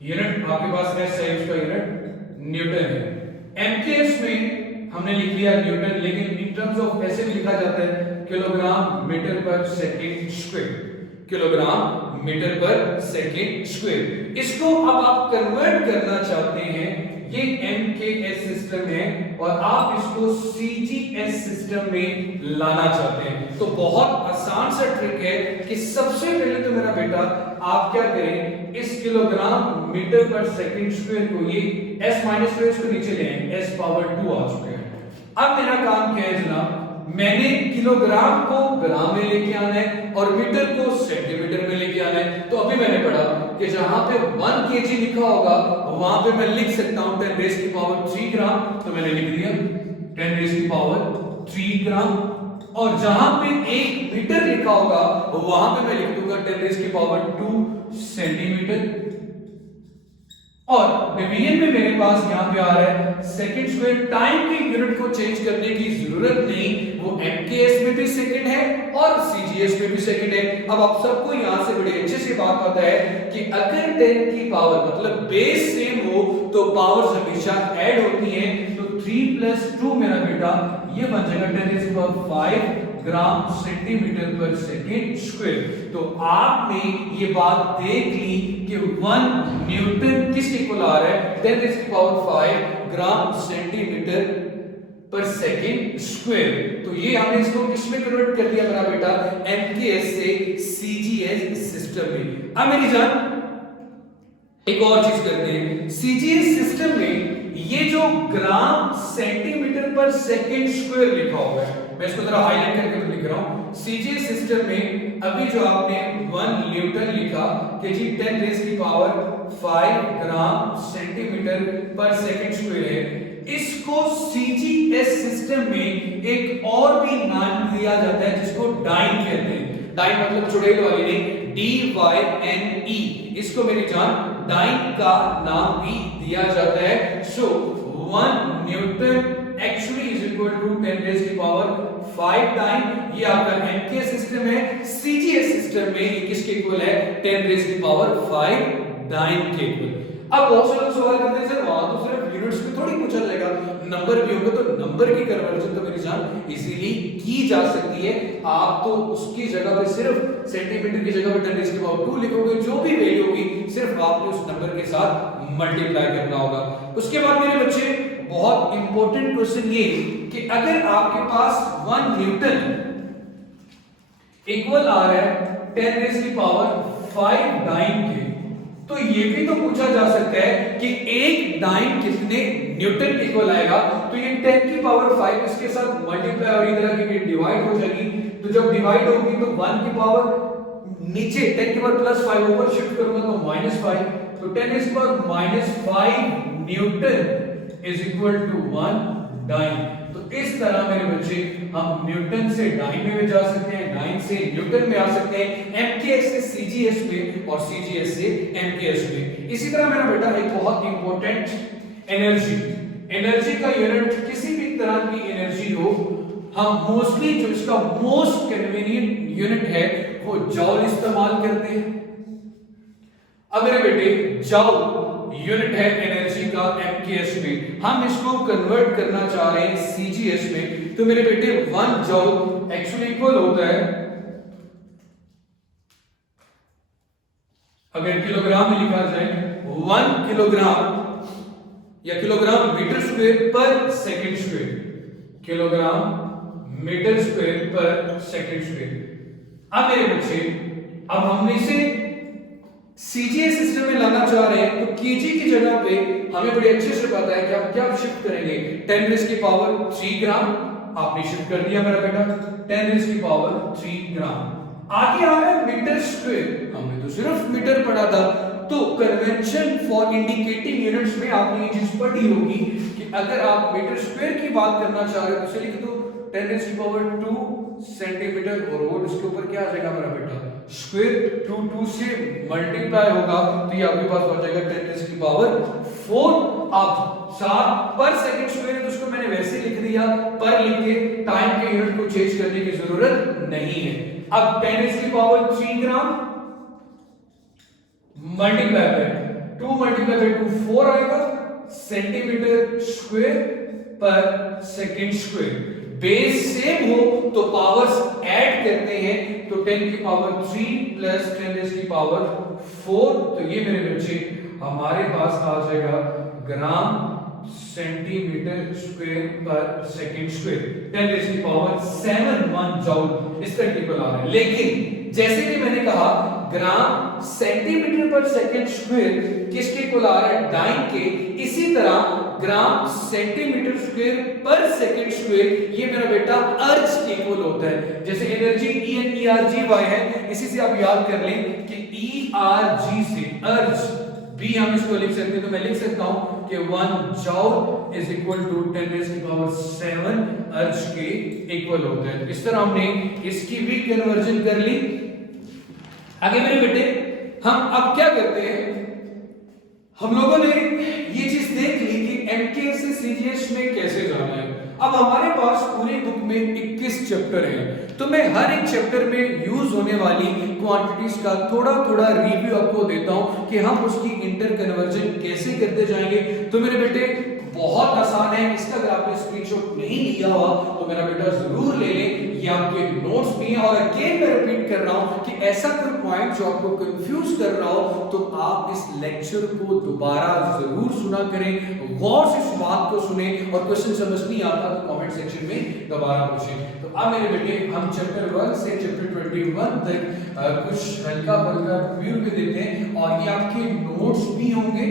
यूनिट आपके पास एस है, उसका यूनिट न्यूटन है। एमकेएस में हमने लिख लिया न्यूटन, लेकिन इन टर्म्स ऑफ ऐसे भी लिखा जाता है kilogram metre per second square, kilogram metre per second square. इसको अब आप कन्वर्ट करना चाहते हैं, ये एमकेएस सिस्टम है और आप इसको सीजीएस सिस्टम में लाना चाहते हैं, तो बहुत आसान सा ट्रिक है कि सबसे पहले तो मेरा बेटा आप क्या करें, इस kilogram metre per second square को ये s माइनस को इसको नीचे ले आए, s पावर 2 आ चुके हैं। अब मेरा काम क्या है जनाब, मैंने किलोग्राम को ग्राम में लेके आना है और मीटर को सेंटीमीटर में लेके आना है। तो अभी मैंने पढ़ा कि जहां पे 1 केजी लिखा होगा वहां पे मैं लिख सकता हूं 10 रेज़ की पावर 3 ग्राम, तो मैंने लिख दिया 10 रेज़ की पावर 3 ग्राम। और जहां पे 1 मीटर लिखा होगा वहां पे मैं लिख दूंगा 10 रेज़ की पावर 2 सेंटीमीटर। और डिवीजन में मेरे पास यहां पे आ रहा है सेकंड स्क्वायर, टाइम के यूनिट को चेंज करने की जरूरत नहीं, वो एमकेएस में भी सेकंड है और सीजीएस में भी सेकंड है। अब आप सबको यहां से बड़े अच्छे से बात पता है कि अगर 10 की पावर मतलब बेस सेम हो तो पावर्स हमेशा ऐड होती हैं, तो 3 + 2 मेरा बेटा ये बन जाएगा 10⁵ ग्राम सेंटीमीटर पर सेकंड स्क्वायर। तो आपने ये बात देख ली कि 1 न्यूटन किसके इक्वल आ रहा है, 10⁵ ग्राम सेंटीमीटर पर सेकंड स्क्वायर। तो ये हमने इसको किसमें कन्वर्ट कर दिया मेरा बेटा, एमकेएस से सीजीएस सिस्टम में। अब मेरी जान एक और चीज करते हैं, सीजीएस सिस्टम में ये जो ग्राम सेंटीमीटर पर सेकंड स्क्वायर लिखा हुआ है, मैं इसको जरा हाईलाइट करके लिख रहा हूं। सीजीएस सिस्टम में अभी जो आपने 1 न्यूटन लिखा कि जी 10 रेज़ की पावर 5 ग्राम सेंटीमीटर पर सेकंड स्क्वायर है, इसको सीजीएस सिस्टम में एक और भी नाम दिया जाता है जिसको डाइन कहते हैं। डाइन मतलब चुड़ैल वाली नहीं, DYNE, इसको मेरी जान डाइन का नाम भी दिया जाता है। So 1 newton actually is equal to 10 raise की पावर 5 डाइन। ये आपका एमकेएस सिस्टम है। सीजीएस सिस्टम में ये किसके इक्वल है, 10 रेज़ की पावर 5 डाइन के इक्वल। अब बहुत से लोग सवाल करते हैं सर वहां तो सिर्फ यूनिट्स में थोड़ी पूछा जाएगा, नंबर भी होगा, तो नंबर की कन्वर्जन तो मेरी जान इजीली की जा सकती है। आप तो उसकी जगह पे सिर्फ सेंटीमीटर की जगह पे 10 रेज़ की पावर 2 लिखोगे, जो भी वैल्यू होगी सिर्फ आपने उस नंबर के साथ मल्टीप्लाई करना होगा। उसके बाद मेरे बच्चे बहुत इंपॉर्टेंट क्वेश्चन ये कि अगर आपके पास 1 न्यूटन इक्वल आ रहा है 10 रेज़ की पावर 5 डाइन के, तो ये भी तो पूछा जा सकता है कि एक डाइन कितने न्यूटन इक्वल आएगा। तो ये 10 की पावर 5 इसके साथ मल्टीप्लाई और इधर की डिवाइड हो जाएगी, तो जब डिवाइड होगी तो 1 की पावर नीचे 10 की पावर +5 ऊपर शिफ्ट करूंगा तो -5, तो 10 रेज़ की power -5 newton is equal to 1 dyne. तो इस तरह मेरे बच्चे हम न्यूटन से डाइन में भी जा सकते हैं, डाइन से न्यूटन में आ सकते हैं, एमकेएस से सीजीएस में और सीजीएस से एमकेएस में। इसी तरह मेरा बेटा एक बहुत इंपॉर्टेंट एनर्जी, एनर्जी का यूनिट किसी भी तरह की एनर्जी हो, हम मोस्टली जो इसका मोस्ट कन्वीनियंट यूनिट है वो जॉल इस्तेमाल करते हैं। अब मेरे बेटे जॉल यूनिट है एनर्जी का एमकेएस में, हम इसको कन्वर्ट करना चाह रहे हैं सीजीएस में, तो मेरे बेटे 1 जॉल एक्चुअली इक्वल होता है, अगर किलोग्राम में लिखा जाए 1 किलोग्राम या kilogram metre square per second square, kilogram metre square per second square. अब मेरे बच्चे, अब हमने इसे सीजीएस सिस्टम में लाना चाह रहे हैं, तो केजी की जगह पे हमें बड़े अच्छे से पता है कि हम क्या शिफ्ट करेंगे, 10 रेज़ की पावर 3 ग्राम आपने शिफ्ट कर दिया मेरा बेटा, 10 रेज़ की पावर 3 ग्राम। आगे आ रहा है मीटर स्क्वायर, हमने तो सिर्फ मीटर पढ़ा था, तो कन्वेंशन फॉर इंडिकेटिंग यूनिट्स में आपने ये चीज पढ़ी होगी कि अगर आप मीटर स्क्वायर की बात करना चाह रहे हो तो इसे लिख दो 10 रेज़ की पावर 2 सेंटीमीटर, और वो इसके ऊपर क्या आ जाएगा मेरा बेटा, स्क्वायर 2 से मल्टीप्लाई होगा, तो ये आपके पास बच जाएगा 10 रेज़ की पावर 4। अब 7 पर सेकंड स्क्वायर है तो उसको मैंने वैसे लिख दिया, पर लिख के टाइम के यूनिट को चेंज करने की जरूरत नहीं है। अब 10 रेज़ की power 3 gram multiply by 2 multiply by 2 4 आएगा centimetre square per second square. Base same हो तो पावर्स ऐड करते हैं, तो 10 की पावर 3 प्लस 10 रेज़ की पावर 4, तो ये मेरे बच्चे हमारे पास आ जाएगा gram centimetre square per second square, 10 raise की पावर 7 1 जॉल इस तरीके को ला रहे हैं। लेकिन जैसे कि मैंने कहा ग्राम सेंटीमीटर पर सेकंड स्क्वायर किसके को ला रहा है, डाइन के, इसी तरह gram centimetre square per second square ये मेरा बेटा अर्ज के इक्वल होता है। जैसे एनर्जी ENERGY है, इसी से आप याद कर लें कि ERG से अर्ज भी हम इसको लिख सकते हैं, तो मैं लिख सकता हूं कि 1 joule is equal to 10 raise की पावर 7 अर्ज के इक्वल होता है। इस तरह हमने इसकी भी कन्वर्जन कर ली। आगे मेरे बेटे हम अब क्या करते हैं, हम लोगों ने ये चीज देख ली कि एमकेएस से सीजीएस में कैसे जाना है। अब हमारे पास पूरी बुक में 21 चैप्टर हैं, तो मैं हर एक चैप्टर में यूज होने वाली क्वांटिटीज का थोड़ा थोड़ा रिव्यू आपको देता हूं कि हम उसकी इंटर कन्वर्जन कैसे करते जाएंगे। तो मेरे बेटे बहुत आसान है, इसका अगर आपने स्क्रीनशॉट नहीं लिया हुआ तो मेरा बेटा जरूर ले लें, ये आपके नोट्स भी हैं। और अगेन मैं रिपीट कर रहा हूं कि ऐसा कोई पॉइंट जो आपको कंफ्यूज कर रहा हो तो आप इस लेक्चर को दोबारा जरूर सुना करें, गौर से इस बात को सुने, और क्वेश्चन समझ नहीं आता तो कमेंट सेक्शन में दोबारा पूछें। तो अब मेरे बेटे हम चैप्टर 1 से चैप्टर 21 तक कुछ हल्का फुल्का रिव्यू भी देते हैं, और ये आपके नोट्स भी होंगे।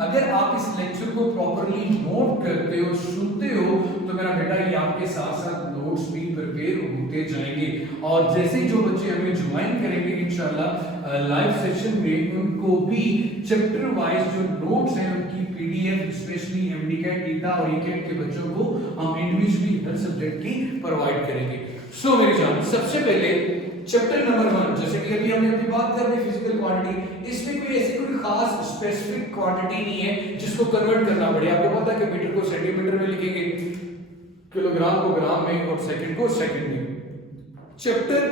अगर आप इस लेक्चर को प्रॉपर्ली नोट करते हो, सुनते हो, तो मेरा बेटा ये आपके साथ साथ नोट्स भी प्रिपेयर होते जाएंगे। और जैसे जो बच्चे हमें ज्वाइन करेंगे इंशाल्लाह लाइव सेशन में, उनको भी चैप्टर वाइज जो नोट्स हैं उनकी पीडीएफ स्पेशली एमडीकैट, ईटा और ईकैट के बच्चों को हम इंडिविजुअली हर सब्जेक्ट की प्रोवाइड करेंगे। सो मेरी जान, सबसे पहले चैप्टर नंबर 1, जैसे कि अभी हमने अपनी बात कर रहे फिजिकल क्वांटिटी, इसमें कोई ऐसी कोई खास स्पेसिफिक क्वांटिटी नहीं है जिसको कन्वर्ट करना पड़े। आपको पता है कि मीटर को सेंटीमीटर में लिखेंगे, किलोग्राम को ग्राम में, और सेकंड को सेकंड में। चैप्टर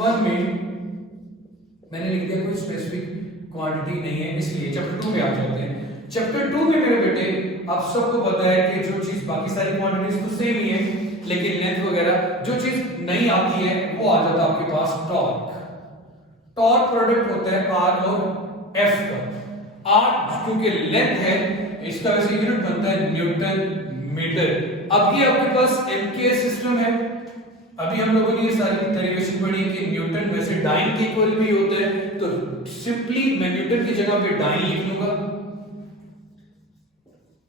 1 में मैंने लिख दिया कोई स्पेसिफिक क्वांटिटी नहीं है, इसलिए चैप्टर 2 में आ जाते हैं। चैप्टर 2 में मेरे बेटे आप सबको पता है कि जो चीज बाकी सारी क्वांटिटीज तो सेम ही है, लेकिन लेंथ वगैरह जो चीज नहीं आती है वो आ जाता है आपके पास टॉर्क। टॉर्क प्रोडक्ट होता है आर और एफ का। आर क्योंकि लेंथ है, इसका वैसे यूनिट बनता है न्यूटन मीटर। अब ये आपके पास एमकेएस सिस्टम है। अभी हम लोगों ने ये सारी डेरिवेशन पढ़ी कि न्यूटन वैसे डाइन के इक्वल भी होता है, तो सिंपली मैं न्यूटन की जगह पे डाइन लिख लूंगा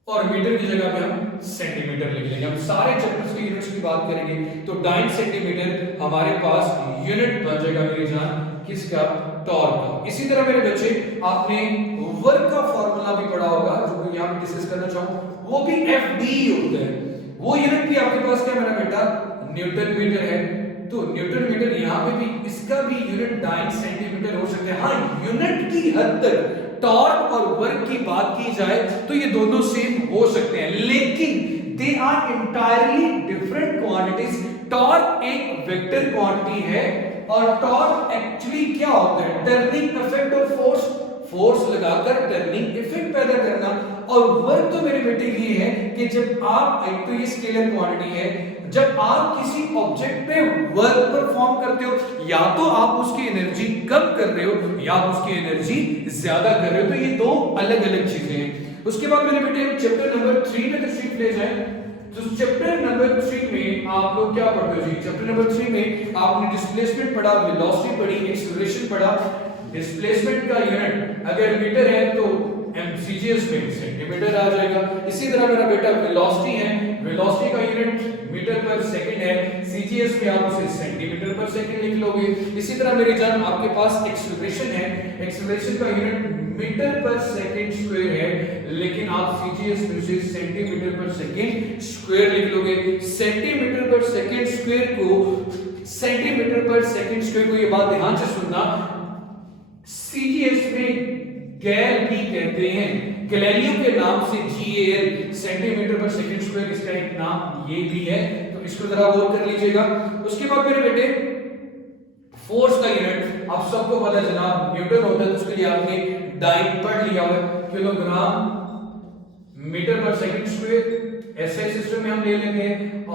और मीटर की जगह पे हम सेंटीमीटर लिख लेंगे। हम सारे चैप्टर्स के यूनिट्स की बात करेंगे, तो डाइन सेंटीमीटर हमारे पास यूनिट बन जाएगा मेरी जान किसका, टॉर्क का। इसी तरह मेरे बच्चे आपने वर्क का फार्मूला भी पढ़ा होगा, जो यहां पे डिस्कस करना चाहूं, वो भी एफडी होता है। वो यूनिट भी आपके पास क्या मेरा बेटा, न्यूटन मीटर है। तो न्यूटन मीटर यहां पे भी, इसका भी यूनिट डाइन सेंटीमीटर हो सकते हैं। हां, यूनिट की हद तक टॉर्क और वर्क की बात की जाए तो ये दोनों सेम हो सकते हैं, लेकिन they are entirely different quantities. Torque एक वेक्टर क्वांटिटी है और टॉर्क एक्चुअली क्या होता है, turning effect of force, force लगाकर टर्निंग इफेक्ट पैदा करना। और वर्क तो मेरे बेटे ये है कि जब आप, एक तो ये स्केलर क्वांटिटी है, जब आप किसी ऑब्जेक्ट पे वर्क परफॉर्म करते हो, या तो आप उसकी एनर्जी कम कर रहे हो या आप उसकी एनर्जी ज्यादा कर रहे हो, तो ये दो अलग अलग चीजें हैं। उसके बाद मेरे बेटे चैप्टर नंबर 3 में तशरीफ ले जाएं। तो चैप्टर नंबर 3 में आप लोग क्या पढ़ते हो जी? चैप्टर नंबर 3 में आपने डिस्प्लेसमेंट पढ़ा, वेलोसिटी पढ़ी, एक्सीलरेशन पढ़ा। डिस्प्लेसमेंट का यूनिट अगर मीटर है तो सीजीएस में सेंटीमीटर आ जाएगा। इसी तरह मेरा बेटा वेलोसिटी है, वेलोसिटी का यूनिट मीटर पर सेकंड है, सीजीएस में आप उसे सेंटीमीटर पर सेकंड लिख लोगे। इसी तरह मेरी जान आपके पास एक्सीलरेशन है, एक्सीलरेशन का unit metre per second square है, लेकिन आप सीजीएस में उसे सेंटीमीटर पर सेकंड स्क्वायर लिख लोगे। सेंटीमीटर पर सेकंड स्क्वायर को, सेंटीमीटर पर सेकंड स्क्वायर को, ये बात ध्यान से सुनना, सीजीएस में गैल भी कहते हैं, गैलीलियो के नाम से GAL, सेंटीमीटर पर सेकंड स्क्वायर, इसका एक नाम ये भी है, तो इसको जरा गौर कर लीजिएगा। उसके बाद मेरे बेटे फोर्स का यूनिट आप सबको पता है जनाब न्यूटन होता है, तो उसके लिए आपने डाइन पढ़ लिया हुआ है, kilogram metre per second square SI system में हम ले लेंगे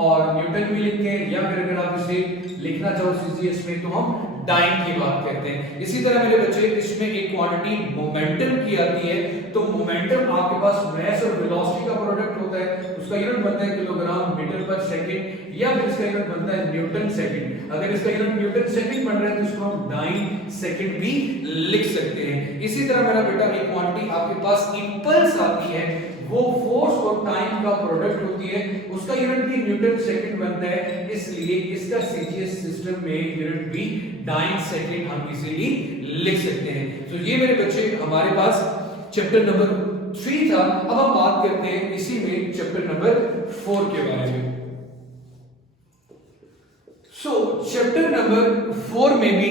और न्यूटन भी लिखते हैं, या फिर अगर आप इसे लिखना चाहो सीजीएस में तो हम डाइन की बात करते हैं। इसी तरह मेरे बच्चे इसमें एक क्वांटिटी मोमेंटम की आती है, तो मोमेंटम आपके पास मास और वेलोसिटी का प्रोडक्ट होता है, उसका यूनिट बनता है किलोग्राम मीटर पर सेकंड, या फिर इसका यूनिट बनता है न्यूटन सेकंड। अगर इसका यूनिट न्यूटन सेकंड बन रहा है तो इसको हम डाइन सेकंड भी लिख सकते हैं। इसी तरह मेरा बेटा एक क्वांटिटी आपके पास इंपल्स आती है, वो फोर्स और टाइम का प्रोडक्ट होती है, उसका यूनिट भी न्यूटन सेकंड बनता है, इसलिए इसका सीजीएस सिस्टम में यूनिट भी डाइन सेकंड हम इजीली लिख सकते हैं। तो ये मेरे बच्चे हमारे पास चैप्टर नंबर 3 था। अब हम बात करते हैं इसी में चैप्टर नंबर 4 के बारे में। चैप्टर नंबर 4 में भी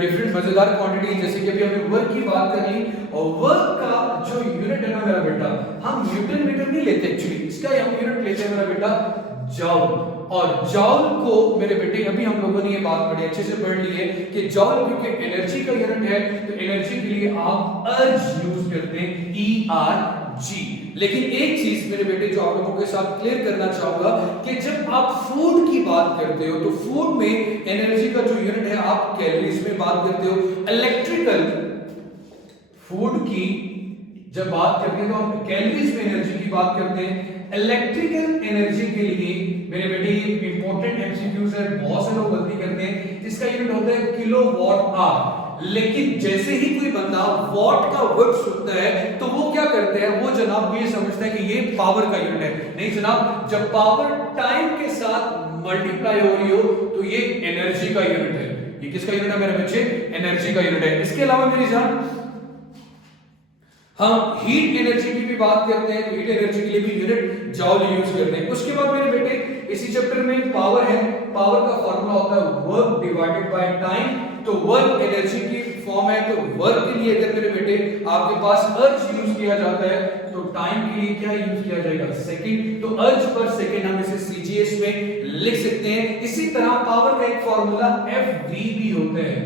डिफरेंट मजेदार क्वांटिटी, जैसे कि अभी हमने वर्क की बात कर ली, और वर्क का जो यूनिट है ना मेरा बेटा, हम न्यूटन मीटर नहीं लेते एक्चुअली, इसका हम यूनिट लेते हैं मेरा बेटा जॉल। और जॉल को मेरे बेटे अभी हम लोगों ने ये बात बड़ी अच्छे से पढ़ ली है कि जॉल क्योंकि एनर्जी का यूनिट है, तो एनर्जी के लिए आप अर्ज यूज करते हैं, ERG। लेकिन एक चीज मेरे बेटे जो आप लोगों के साथ क्लियर करना चाहूंगा कि जब आप फूड की बात करते हो तो फूड में एनर्जी का जो यूनिट है आप कैलोरीज में बात करते हो। इलेक्ट्रिकल फूड की जब बात करते हैं तो हम कैलोरीज में एनर्जी की बात करते हैं। इलेक्ट्रिकल एनर्जी के लिए मेरे बेटे ये इंपॉर्टेंट एमसीक्यूज है, बहुत से लोग गलती करते हैं, इसका यूनिट होता है किलोवाट आवर। लेकिन जैसे ही कोई बंदा वॉट का वर्ड सुनता है तो वो क्या करते हैं, वो जनाब ये समझता है कि ये पावर का यूनिट है। नहीं जनाब, जब पावर टाइम के साथ मल्टीप्लाई हो रही हो तो ये एनर्जी का यूनिट है। ये किसका यूनिट है मेरे बच्चे? एनर्जी का यूनिट है। इसके अलावा मेरी जान हम हीट एनर्जी की भी बात करते हैं, तो हीट एनर्जी के लिए भी यूनिट जॉल यूज करते हैं। उसके बाद मेरे बेटे इसी चैप्टर में पावर है, पावर का फॉर्मूला होता है वर्क डिवाइडेड बाय टाइम। तो वर्क एनर्जी की फॉर्म है, तो वर्क के लिए अगर मेरे बेटे आपके पास अर्ज यूज किया जाता है तो टाइम के लिए क्या यूज किया जाएगा? सेकंड। तो अर्ज पर सेकंड हम इसे सीजीएस में लिख सकते हैं। इसी तरह पावर का एक फॉर्मूला FV भी होता है,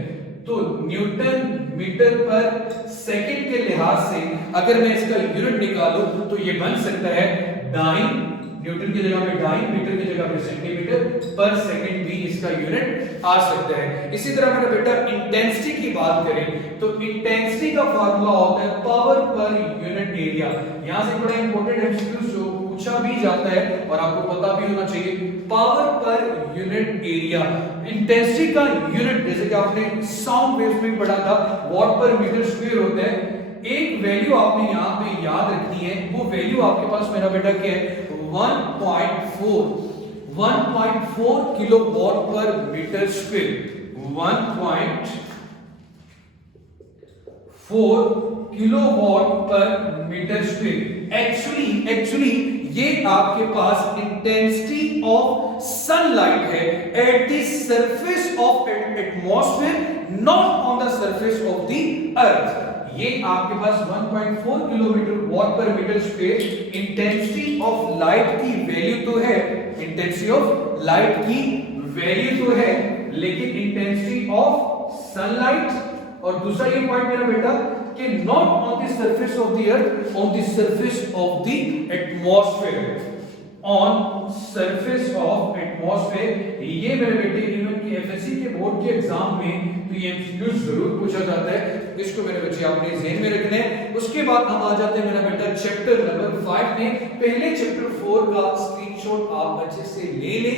तो न्यूटन मीटर पर सेकंड के लिहाज से अगर मैं इसका यूनिट निकालूं तो ये बन सकता है डाइन, न्यूटन की जगह पे डाइन, मीटर की जगह पे सेंटीमीटर पर सेकंड भी इसका यूनिट आ सकता है। इसी तरह मेरा बेटा इंटेंसिटी की बात करें तो इंटेंसिटी का फार्मूला होता है पावर पर यूनिट एरिया। यहां से बड़ा इंपॉर्टेंट एमसीक्यू जो पूछा भी जाता है और आपको पता भी होना चाहिए, power per unit area. Intensity का यूनिट जैसे कि आपने साउंड वेव्स में पढ़ा था वॉट पर मीटर स्क्वायर होता है। एक वैल्यू आपने यहां पे याद रखनी है, वो वैल्यू आपके पास मेरा बेटा क्या है? 1.4 kilowatt per metre square. 1.4 kilowatt per metre square. Actually ये आपके पास इंटेंसिटी ऑफ सनलाइट है at the surface of atmosphere, not on the surface of the earth. ये आपके पास 1.4 kilometre watt per metre square intensity of light की value तो है, इंटेंसिटी ऑफ लाइट की वैल्यू तो है, लेकिन इंटेंसिटी ऑफ सनलाइट और दूसरा ये पॉइंट मेरा बेटा कि not on the surface of the earth, on the surface of the atmosphere. On surface of atmosphere. ये मेरे बेटे इवन की एफएससी के बोर्ड के एग्जाम में तो ये एमसीक्यू जरूर पूछा जाता है, इसको मेरे बच्चे आपने ध्यान में रखना है। उसके बाद हम आ जाते हैं मेरा बेटा चैप्टर नंबर 5 में। पहले चैप्टर 4 का स्क्रीनशॉट आप अच्छे से ले लें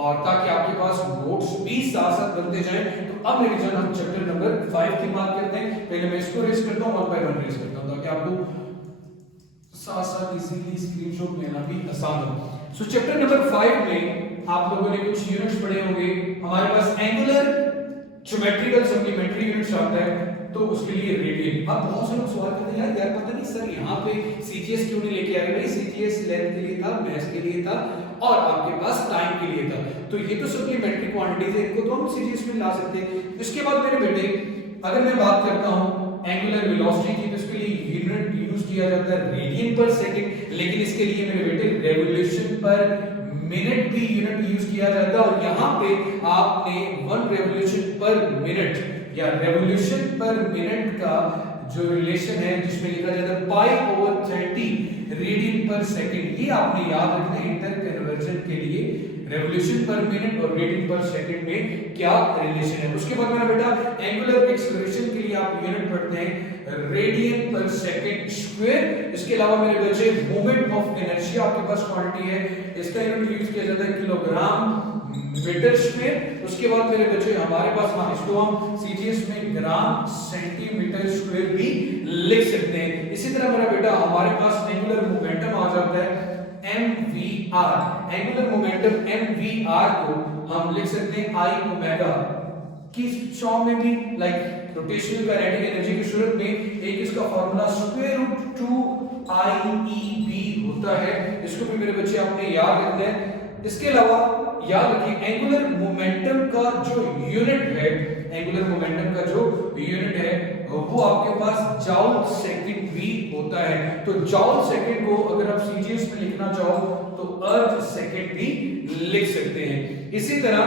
और ताकि आपके पास नोट्स भी साथ साथ बनते जाएं। तो अब मेरे जन हम चैप्टर नंबर 5 की बात करते हैं। पहले मैं इसको रेस करता हूं, 1 बाय 1 रेस करता हूं ताकि आपको साथ साथ इजीली स्क्रीनशॉट लेना भी आसान हो। सो चैप्टर नंबर 5 में आप लोगों ने कुछ यूनिट्स पढ़े होंगे। हमारे पास एंगुलर ज्योमेट्रिकल सप्लीमेंट्री यूनिट्स आता है, तो उसके लिए रेडियन। अब बहुत से लोग सवाल करते हैं यार पता नहीं सर यहाँ पे सीजीएस क्यों नहीं लेके आ रहे। भाई सीजीएस लेंथ के लिए था, मैथ्स के लिए था और आपके पास टाइम के लिए था, तो ये तो सप्लीमेंट्री क्वांटिटीज है, इनको तो हम सीजीएस में ला सकते हैं। इसके बाद मेरे बेटे अगर मैं बात करता हूँ एंगुलर वेलोसिटी की, तो इसके लिए यूनिट यूज किया जाता है रेडियन पर सेकंड, लेकिन इसके लिए मेरे बेटे रेवोल्यूशन पर मिनट भी यूनिट यूज किया जाता है। और यहाँ पे आपने 1 रेवोल्यूशन पर मिनट या रेवोल्यूशन पर मिनट का जो रिलेशन है जिसमें लिखा जाता है π/30 रेडियन पर सेकंड, ये आपने याद रखना है इंटर कन्वर्जन के लिए। रेवोल्यूशन पर मिनट और रेडियन पर सेकंड में क्या रिलेशन है। उसके बाद मेरा बेटा एंगुलर एक्सेलरेशन के लिए आप यूनिट पढ़ते हैं रेडियन पर सेकंड स्क्वायर। इसके अलावा मेरे बच्चे मोमेंट ऑफ इनर्शिया आपके पास क्वांटिटी है, इसका यूनिट यूज किया जाता है किलोग्राम मीटर स्क्वायर। उसके बाद मेरे बच्चे हमारे पास इसको हम सीजीएस में ग्राम सेंटीमीटर स्क्वायर भी लिख सकते हैं। इसी तरह मेरा बेटा हमारे पास एंगुलर मोमेंटम आ जाता है mvr। एंगुलर मोमेंटम mvr को हम लिख सकते हैं I ओमेगा की फॉर्म में भी, लाइक रोटेशनल काइनेटिक एनर्जी की सूरत में एक इसका फार्मूला √2IEB होता है, इसको भी मेरे बच्चे आपने याद रखना है। इसके अलावा याद रखिए एंगुलर मोमेंटम का जो यूनिट है, एंगुलर मोमेंटम का जो यूनिट है वो आपके पास जॉल सेकंड भी होता है। तो जॉल सेकंड को अगर आप सीजीएस में लिखना चाहो तो अर्थ सेकंड भी लिख सकते हैं। इसी तरह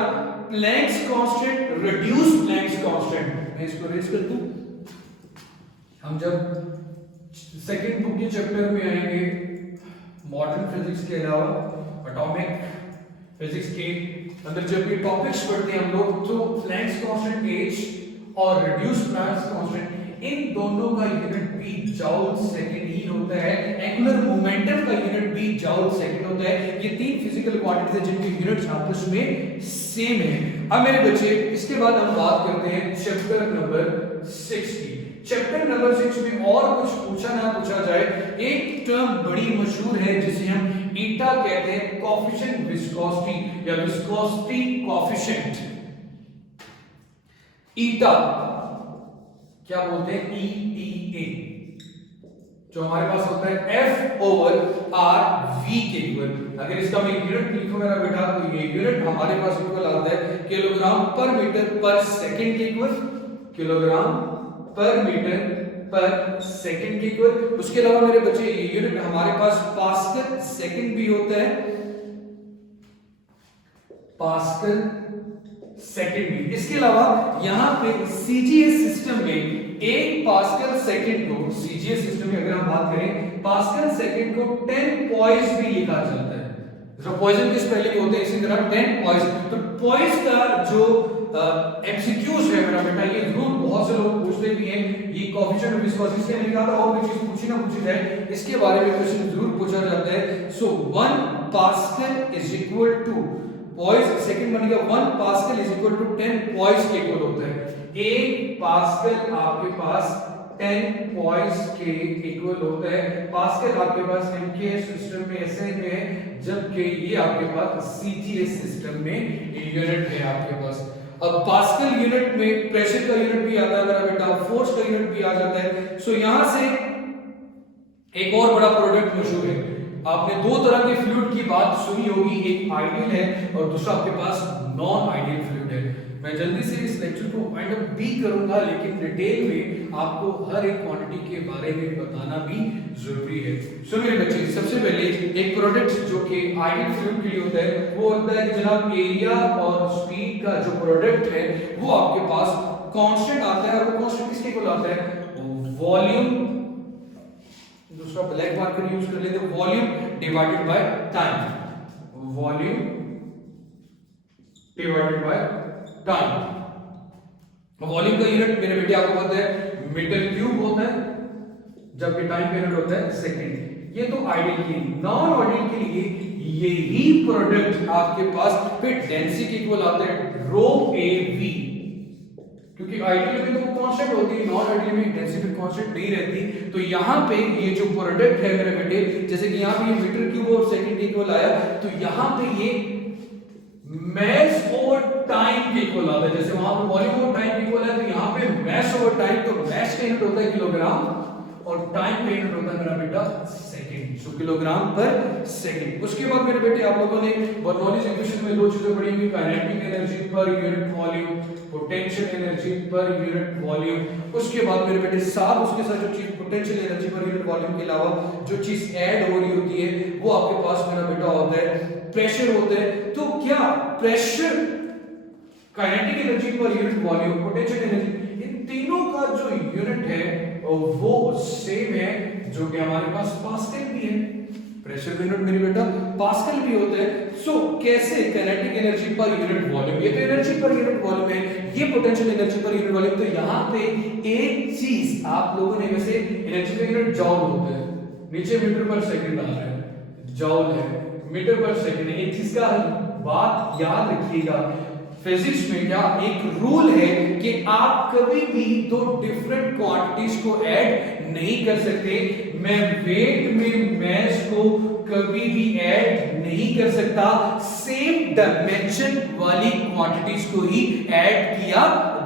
Planck's constant, reduced Planck's constant, मैं इसको रेज कर दूं। हम जब सेकंड बुक के चैप्टर में आएंगे मॉडर्न फिजिक्स के अलावा एटॉमिक फिजिक्स के अंदर जब ये टॉपिक्स पढ़ते हैं हम लोग, तो प्लैंक्स कांस्टेंट एच और रिड्यूस्ड प्लैंक्स कांस्टेंट इन दोनों का यूनिट भी जॉल सेकंड ही होता है। एंगुलर मोमेंटम का यूनिट भी जॉल सेकंड होता है। ये 3 फिजिकल क्वांटिटीज हैं जिनके यूनिट्स आपस में सेम है। अब मेरे बच्चे इसके बाद हम बात करते हैं चैप्टर नंबर 6 की। चैप्टर नंबर 6 में और कुछ पूछा ना पूछा जाए, एक टर्म बड़ी मशहूर है जिसे हम ईटा कहते हैं, कोएफिशिएंट विस्कोसिटी या विस्कोसिटी कोएफिशिएंट। ईटा क्या बोलते हैं, ETA, जो हमारे पास होता है F/R/V के इक्वल। अगर इसका मैं यूनिट लिखूं मेरा बेटा, तो ये यूनिट हमारे पास इक्वल आता है किलोग्राम पर मीटर पर सेकंड के इक्वल, किलोग्राम पर मीटर पर सेकंड के इक्वल। उसके अलावा मेरे बच्चे ये यूनिट हमारे पास पास्कल सेकंड भी होता है, पास्कल सेकंड भी। इसके अलावा यहां पे सीजीएस सिस्टम में 1 पास्कल सेकंड को, सीजीएस सिस्टम में अगर हम बात करें पास्कल सेकंड को 10 पॉइस भी लिखा जाता है। जो पॉइजन किस पहले होते हैं, इसी तरह 10 पॉइस। तो पॉइस का जो एमसीक्यूज है मेरा बेटा, ये जरूर बहुत से लोग पूछते भी हैं। ये कोएफिशिएंट ऑफ विस्कोसिटी से लिखा था, और भी चीज पूछी ना पूछी जाए इसके बारे में क्वेश्चन जरूर पूछा जाता है। So 1 pascal is equal to poise, second बनेगा 1 pascal is equal to 10 poise के इक्वल होता है। 1 पास्कल आपके पास 10 पॉइस के इक्वल होता है। पास्कल आपके पास एमकेएस सिस्टम में ऐसे में है, जबकि ये आपके पास सीजीएस सिस्टम में यूनिट है आपके पास। अब पास्कल यूनिट में प्रेशर का यूनिट भी आता है मेरा बेटा, फोर्स का यूनिट भी आ जाता है। सो यहां से एक और बड़ा प्रोडक्ट मशहूर है। आपने 2 तरह के फ्लूइड की बात सुनी होगी, एक आइडियल है और दूसरा आपके पास नॉन आइडियल फ्लूइड है। मैं जल्दी से इस लेक्चर को वाइंड अप भी करूंगा, लेकिन डिटेल में आपको हर एक क्वांटिटी के बारे में बताना भी जरूरी है। सो मेरे बच्चे, सबसे पहले एक प्रोडक्ट जो कि आइडियल फ्लूइड के लिए होता है वो होता है जनाब एरिया और स्पीड का जो प्रोडक्ट है वो आपके पास कांस्टेंट आता है। और वो कांस्टेंट किसके इक्वल आता है, वॉल्यूम, दूसरा ब्लैक मार्कर यूज कर लेते हैं, volume divided by time. Volume divided by time. Volume का यूनिट मेरे बेटे आपको पता है मीटर क्यूब होता है, जबकि टाइम का यूनिट होता है सेकंड। ये तो आइडियल के लिए। नॉन आइडियल के लिए यही प्रोडक्ट आपके पास फिर डेंसिटी इक्वल आता है रो ए वी, क्योंकि आइडियल में तो कांस्टेंट होती है, नॉन आइडियल में डेंसिटी कांस्टेंट नहीं रहती। तो यहाँ पे ये जो प्रोडक्ट है मेरे बेटे, जैसे कि यहाँ पे ये मीटर क्यूब और सेकंड इक्वल आया, तो यहाँ पे ये मैस ओवर टाइम के इक्वल आता है। जैसे वहां पे वॉल्यूम ओवर टाइम इक्वल है, तो यहाँ पे मैस ओवर टाइम, तो मैस का यूनिट होता है किलोग्राम और टाइम का यूनिट होता है मेरा बेटा सेकंड। सो किलोग्राम पर सेकंड। उसके बाद मेरे बेटे आप लोगों ने बर्नौलीज इक्वेशन में दो चीजें पढ़ी हुई, kinetic energy per unit volume, potential energy per unit volume. उसके बाद मेरे बेटे साथ उसके साथ जो चीज potential energy per unit volume के अलावा जो चीज ऐड हो रही होती है वो आपके पास मेरा बेटा होता है प्रेशर होता है। तो क्या pressure, kinetic energy per unit volume, potential energy, इन तीनों का जो यूनिट है वो सेम है, जो कि हमारे पास पास्कल भी है। प्रेशर का यूनिट मेरे बेटा पास्कल भी होता है। सो कैसे kinetic energy per unit volume, ये तो एनर्जी पर यूनिट वॉल्यूम है, ये potential energy per unit volume. तो यहाँ पे एक चीज आप लोगों ने, वैसे एनर्जी का यूनिट जॉल होता है, नीचे मीटर पर सेकंड आ रहा है, जॉल है, मीटर पर सेकंड है। एक चीज का बात याद रखिएगा, फिजिक्स में क्या एक रूल है कि आप कभी भी दो डिफरेंट क्वांटिटीज को ऐड नहीं कर सकते। मैं वेट में मैस को कभी भी ऐड नहीं कर सकता, सेम डायमेंशन वाली क्वांटिटीज को ही ऐड किया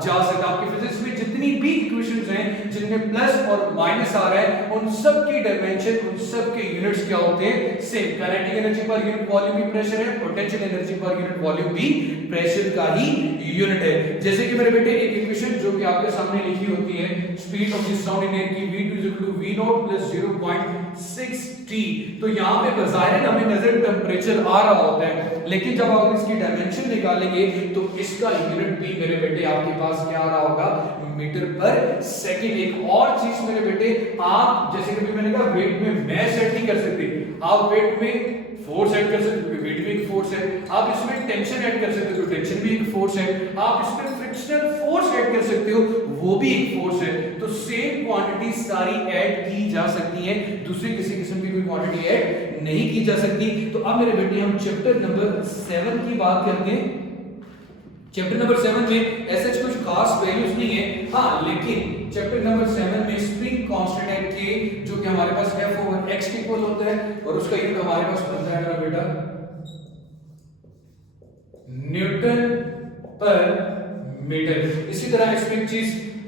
जा सकता। आपकी फिजिक्स में जितनी भी इक्वेशंस हैं जिनमें प्लस और माइनस आ रहा है, उन सब के डायमेंशन, उन सब के यूनिट्स क्या होते हैं, same. Kinetic energy per unit volume भी प्रेशर है, potential energy per unit volume भी प्रेशर का ही यूनिट है। जैसे कि मेरे बेटे एक इक्वेशन जो कि आपके सामने लिखी होती है, speed of the sound in air की v2 v0 + 0.6 t। तो यहां पे बज़ाहिर हमें नजर टेंपरेचर आ रहा होता है, लेकिन जब आप इसकी डायमेंशन निकालेंगे तो इसका यूनिट भी मेरे बेटे आपके पास क्या आ रहा होगा, मीटर पर सेकंड। एक और चीज मेरे बेटे, आप जैसे कि मैंने कहा वेट में मैस ऐड नहीं कर सकते, आप वेट में फोर्स ऐड कर सकते हो, वेट भी एक फोर्स है। आप इसमें टेंशन ऐड कर सकते हो, टेंशन भी एक फोर्स है। आप इसमें फ्रिक्शनल फोर्स ऐड कर सकते हो, वो भी एक फोर्स है। तो सेम क्वांटिटी सारी ऐड की जा सकती है, दूसरी किसी किस्म की कोई क्वांटिटी ऐड नहीं की जा सकती। तो अब मेरे बेटे हम चैप्टर नंबर 7 की बात करते हैं। चैप्टर नंबर 7 में ऐसे कुछ खास वैल्यूज नहीं है, हाँ, लेकिन चैप्टर नंबर 7 में स्प्रिंग कांस्टेंट है के, जो कि हमारे पास F/x के इक्वल होता है, और उसका यूनिट हमारे पास बनता है मेरा बेटा न्यूटन पर मीटर। इसी तरह इसमें एक चीज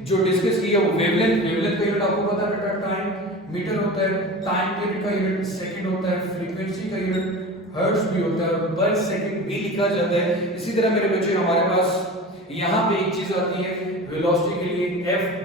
जो डिस्कस की है वो वेवलेंथ। वेवलेंथ का यूनिट आपको पता है बेटा टाइम मीटर होता है, टाइम पीरियड का यूनिट सेकंड होता है, फ्रीक्वेंसी का यूनिट हर्ट्ज भी होता है, और पर सेकंड भी लिखा जाता है। इसी तरह मेरे बच्चे हमारे पास यहाँ पे एक चीज आती है वेलोसिटी के लिए F/m।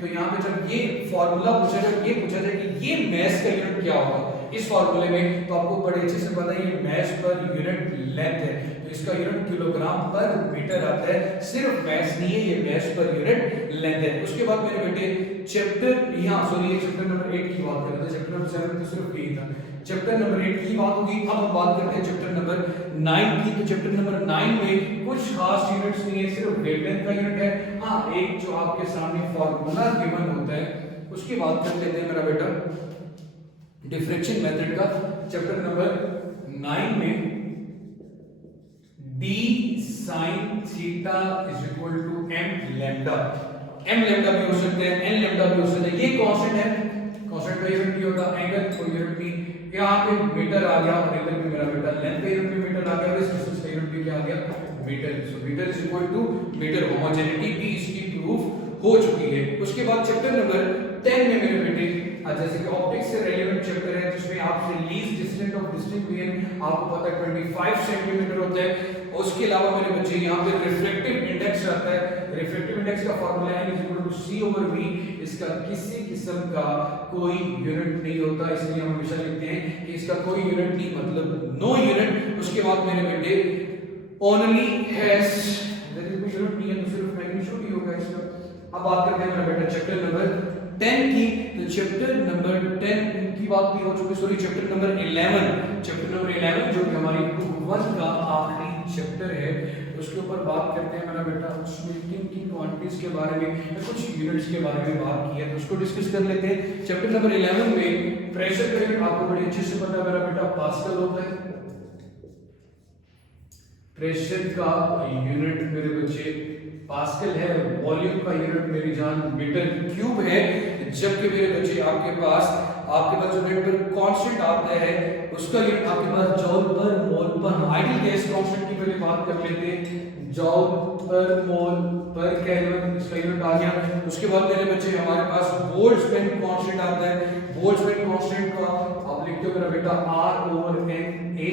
तो यहाँ पे जब ये फार्मूला पूछा जाए, ये पूछा जाए कि ये मैस का यूनिट क्या होगा इस फार्मूले में, तो आपको बड़े अच्छे से पता है ये मैस पर यूनिट लेंथ है, तो इसका यूनिट किलोग्राम पर मीटर आता है। सिर्फ मैस नहीं है, ये मैस पर यूनिट लेंथ है। उसके बाद मेरे बेटे चैप्टर, यहाँ सॉरी, ये चैप्टर नंबर 8 की बात कर रहे थे, चैप्टर नंबर 7 तो सिर्फ यही था। चैप्टर नंबर 8 की बात होगी। अब हम बात करते हैं चैप्टर नंबर 9 की। तो चैप्टर नंबर 9 में कुछ खास यूनिट्स नहीं है, सिर्फ वेवलेंथ का यूनिट है। हाँ, एक जो आपके सामने फार्मूला गिवन होता है उसकी बात कर लेते हैं मेरा बेटा, डिफरेंशियल मेथड का। चैप्टर नंबर 9 में d sin theta = m lambda. m lambda भी हो सकते हैं, n लैम्डा भी हो सकते हैं। ये कांस्टेंट है, कांस्टेंट का यूनिट भी होगा, एंगल कोई यूनिट नहीं। यहाँ पे मीटर आ गया, और इधर भी मेरा बेटा लेंथ का यूनिट भी मीटर आ गया, और इस डिस्टेंस का यूनिट भी क्या आ गया, मीटर। सो मीटर = मीटर। होमोजेनिटी भी इसकी प्रूफ हो चुकी है। उसके बाद चैप्टर नंबर 10 में मेरे बेटे, जैसे कि ऑप्टिक्स से रिलेवेंट चैप्टर है, जिसमें आपसे least distance of distinct plane आपको पता है 25 सेंटीमीटर होता है। उसके अलावा मेरे बच्चे यहाँ पे रिफ्लेक्टिव इंडेक्स आता है। रिफ्लेक्टिव इंडेक्स का फार्मूला है C/V। इसका किसी किस्म का कोई यूनिट नहीं होता, इसलिए हम हमेशा लिखते हैं कि इसका कोई यूनिट नहीं, मतलब नो यूनिट। उसके बाद मेरे बेटे ओनली हैज, यदि कोई यूनिट नहीं है तो सिर्फ मैग्नीट्यूड ही होगा इसका। अब बात करते हैं मेरा बेटा चैप्टर नंबर 10 की। तो चैप्टर नंबर 10 की बात भी हो चुकी, sorry chapter number 11 chapter number 11 जो कि हमारी बुक 1 का आखिरी चैप्टर है, उसके ऊपर बात करते हैं मेरा बेटा। उसमें किन किन क्वांटिटीज के बारे में या कुछ यूनिट्स के बारे में बात की है, तो उसको डिस्कस कर लेते हैं। चैप्टर नंबर 11 में प्रेशर का यूनिट आपको बड़ी अच्छे से पता है मेरा बेटा, पास्कल होता है। प्रेशर का यूनिट मेरे बच्चे पास्कल है। वॉल्यूम का यूनिट मेरी जान मीटर क्यूब है। जबकि मेरे बच्चे आपके पास जो वेपर कांस्टेंट आता है उसका यूनिट आपके पास जॉल पर मोल पर, आइडियल गैस कांस्टेंट की पहले बात कर लेते हैं। जॉल पर मोल पर केल्विन इसका यूनिट आ गया। उसके बाद मेरे बच्चे हमारे पास बोल्ट्जमैन कांस्टेंट आता है। बोल्ट्जमैन कांस्टेंट का आप लिखते हो मेरा बेटा R/NA,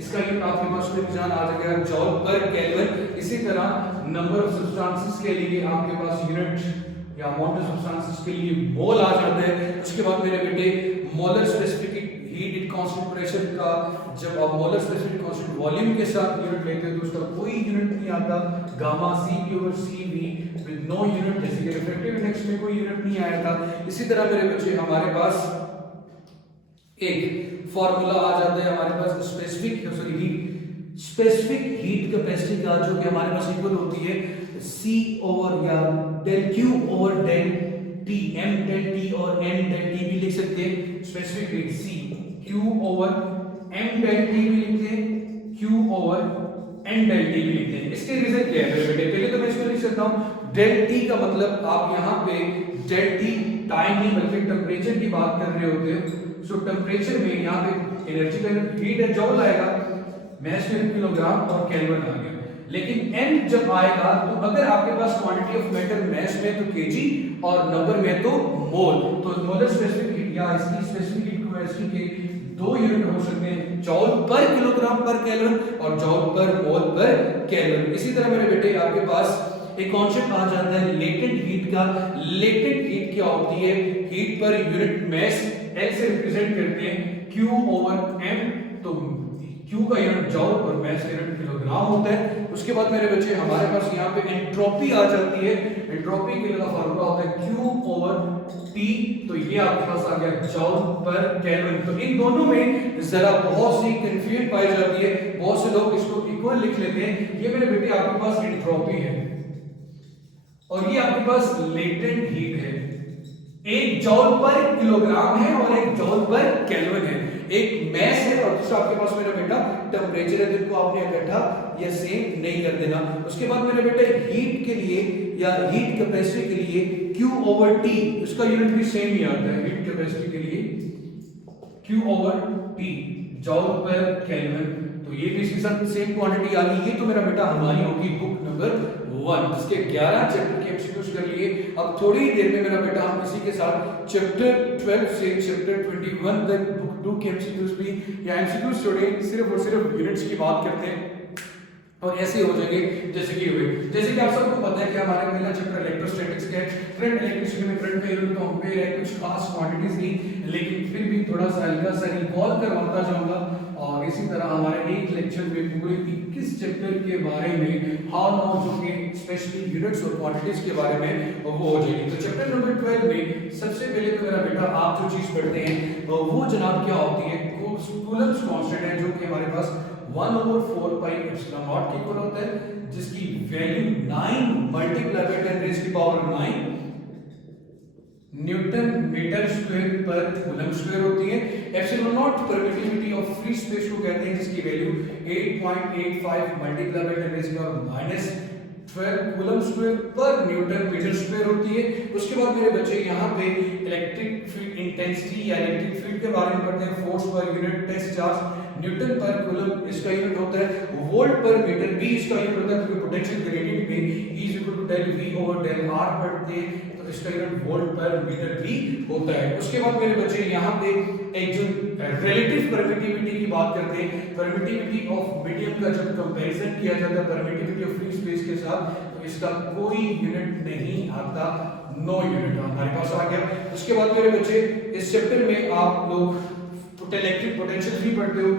इसका यूनिट आपके पास में जान आ जाएगा जॉल पर केल्विन। इसी तरह नंबर ऑफ सब्सटेंसेस के लिए आपके पास यूनिट या अमाउंट ऑफ सब्सटेंसेस के लिए मोल आ जाता है। उसके बाद मेरे बेटे molar specific heat constant pressure का जब आप मोलर स्पेसिफिक कांस्टेंट वॉल्यूम के साथ यूनिट लेते हो तो उसका कोई यूनिट नहीं आता। Gamma CP/CV with no unit, जैसे कि रिफ्रैक्टिव इंडेक्स में कोई यूनिट नहीं आया था। इसी तरह मेरे बच्चे हमारे पास एक फार्मूला आ जाता है हमारे पास स्पेसिफिक हीट कैपेसिटी का, जो कि हमारे पास इक्वल होती है C ओवर या del Q over del T, M del T और N del T भी लिख सकते हैं। Specific heat C Q over M del T भी लिखते हैं, Q over N del T भी लिखते हैं। इसके रीजन क्या है मेरे बेटे? पहले तो मैं इसको लिख सकता हूं del T का मतलब आप यहाँ पे del T टाइम नहीं बल्कि टेम्परेचर की बात कर रहे होते हो। सो टेम्परेचर में यहाँ पे एनर्जी का हीट है जॉल आएगा, मैस में किलोग्राम और केल्विन आ गया। लेकिन n जब आएगा तो अगर आपके पास क्वांटिटी ऑफ मेटल मैस में तो केजी और नंबर में तो मोल, तो मोलर स्पेसिफिक हीट या इसकी स्पेसिफिक हीट कैपेसिटी के दो यूनिट हो सकते हैं, जॉल पर किलोग्राम पर केल्विन और जॉल पर मोल पर केल्विन। इसी तरह मेरे बेटे आपके पास एक कॉन्सेप्ट आ जाता है लेटेंट हीट का। लेटेंट हीट क्या होती है? Heat per unit mass L से रिप्रेजेंट करते हैं Q ओवर M, तो Q का यूनिट जॉल और मैस का यूनिट किलोग्राम होता है। उसके बाद मेरे बच्चे हमारे पास यहाँ पे एंट्रोपी आ जाती है। एंट्रोपी के लिए फार्मूला होता है Q ओवर T, तो ये आपके पास आ गया जॉल पर केल्विन। तो इन दोनों में जरा बहुत सी कंफ्यूजन पाई जाती है, बहुत से लोग इसको इक्वल लिख लेते हैं। ये मेरे बेटे आपके पास एंट्रोपी है और ये आपके पास लेटेंट हीट है। एक जॉल पर किलोग्राम है और एक जॉल पर केल्विन है। एक मैस है और दूसरा आपके पास मेरा बेटा टेम्परेचर है, जिनको आपने इकट्ठा या सेम नहीं कर देना। उसके बाद मेरे बेटे हीट के लिए या हीट कैपेसिटी के लिए Q ओवर T, उसका यूनिट भी सेम ही आता है। हीट कैपेसिटी के लिए Q ओवर T जॉल पर केल्विन, तो ये भी इसके साथ सेम क्वांटिटी आ गई। ये तो मेरा बेटा हमारी होगी बुक नंबर 1, जिसके 11 चैप्टर के एमसीक्यूज कर लिए। अब थोड़ी ही देर में मेरा बेटा हम इसी के साथ चैप्टर 12 से चैप्टर 21 तक बुक 2 के एमसीक्यूज भी या एमसीक्यूज छोड़े सिर्फ और सिर्फ यूनिट्स की बात करते हैं और ऐसे हो जाएंगे जैसे कि हुए। जैसे कि आप सबको पता है कि हमारा पहला चैप्टर इलेक्ट्रोस्टैटिक्स का है। करंट इलेक्ट्रिसिटी में करंट का यूनिट कंपेयर है, कुछ खास क्वांटिटीज नहीं, लेकिन फिर भी थोड़ा सा हल्का सा रिकॉल करवाता जाऊंगा। और इसी तरह हमारे एक लेक्चर में पूरे 21 चैप्टर के बारे में हाउ नाउ जो कि स्पेशली यूनिट्स और क्वांटिटीज के बारे में वो हो जाएगी। तो चैप्टर नंबर 12 में सबसे पहले तो मेरा बेटा आप जो चीज पढ़ते हैं वो जनाब क्या होती है? कूलम्ब्स कांस्टेंट है, जो कि हमारे पास 1/4 पाई एप्सिलॉन नॉट के इक्वल होता है, जिसकी वैल्यू 9 मल्टीप्लाई बाय 10 रेज़ की पावर 9 न्यूटन मीटर स्क्वायर पर कूलम्ब स्क्वायर होती है। Epsilon not permittivity of free space को कहते हैं, जिसकी वैल्यू 8.85 मल्टीप्लाई बाय 10 रेज़ की पावर -12 कूलम्ब स्क्वायर पर न्यूटन मीटर स्क्वायर होती है। उसके बाद मेरे बच्चे यहाँ पे इलेक्ट्रिक फील्ड इंटेंसिटी या इलेक्ट्रिक फील्ड के बारे में पढ़ते हैं। Force per unit, test charge newton per coulomb इसका यूनिट होता है। वोल्ट पर मीटर भी इसका यूनिट होता है, क्योंकि पोटेंशियल ग्रेडियंट में E = del V over del R पढ़ते हैं, तो इसका यूनिट वोल्ट पर मीटर भी होता है। उसके बाद मेरे बच्चे यहाँ पे एक जो रिलेटिव परमिटिविटी की बात करते हैं, परमिटिविटी ऑफ मीडियम का जब कंपैरिजन किया जाता है परमिटिविटी ऑफ फ्री स्पेस के साथ, तो इसका कोई यूनिट नहीं आता, नो यूनिट हमारे पास आ गया। उसके बाद मेरे बच्चे इस चैप्टर में आप लोग इलेक्ट्रिक पोटेंशियल भी पढ़ते हो।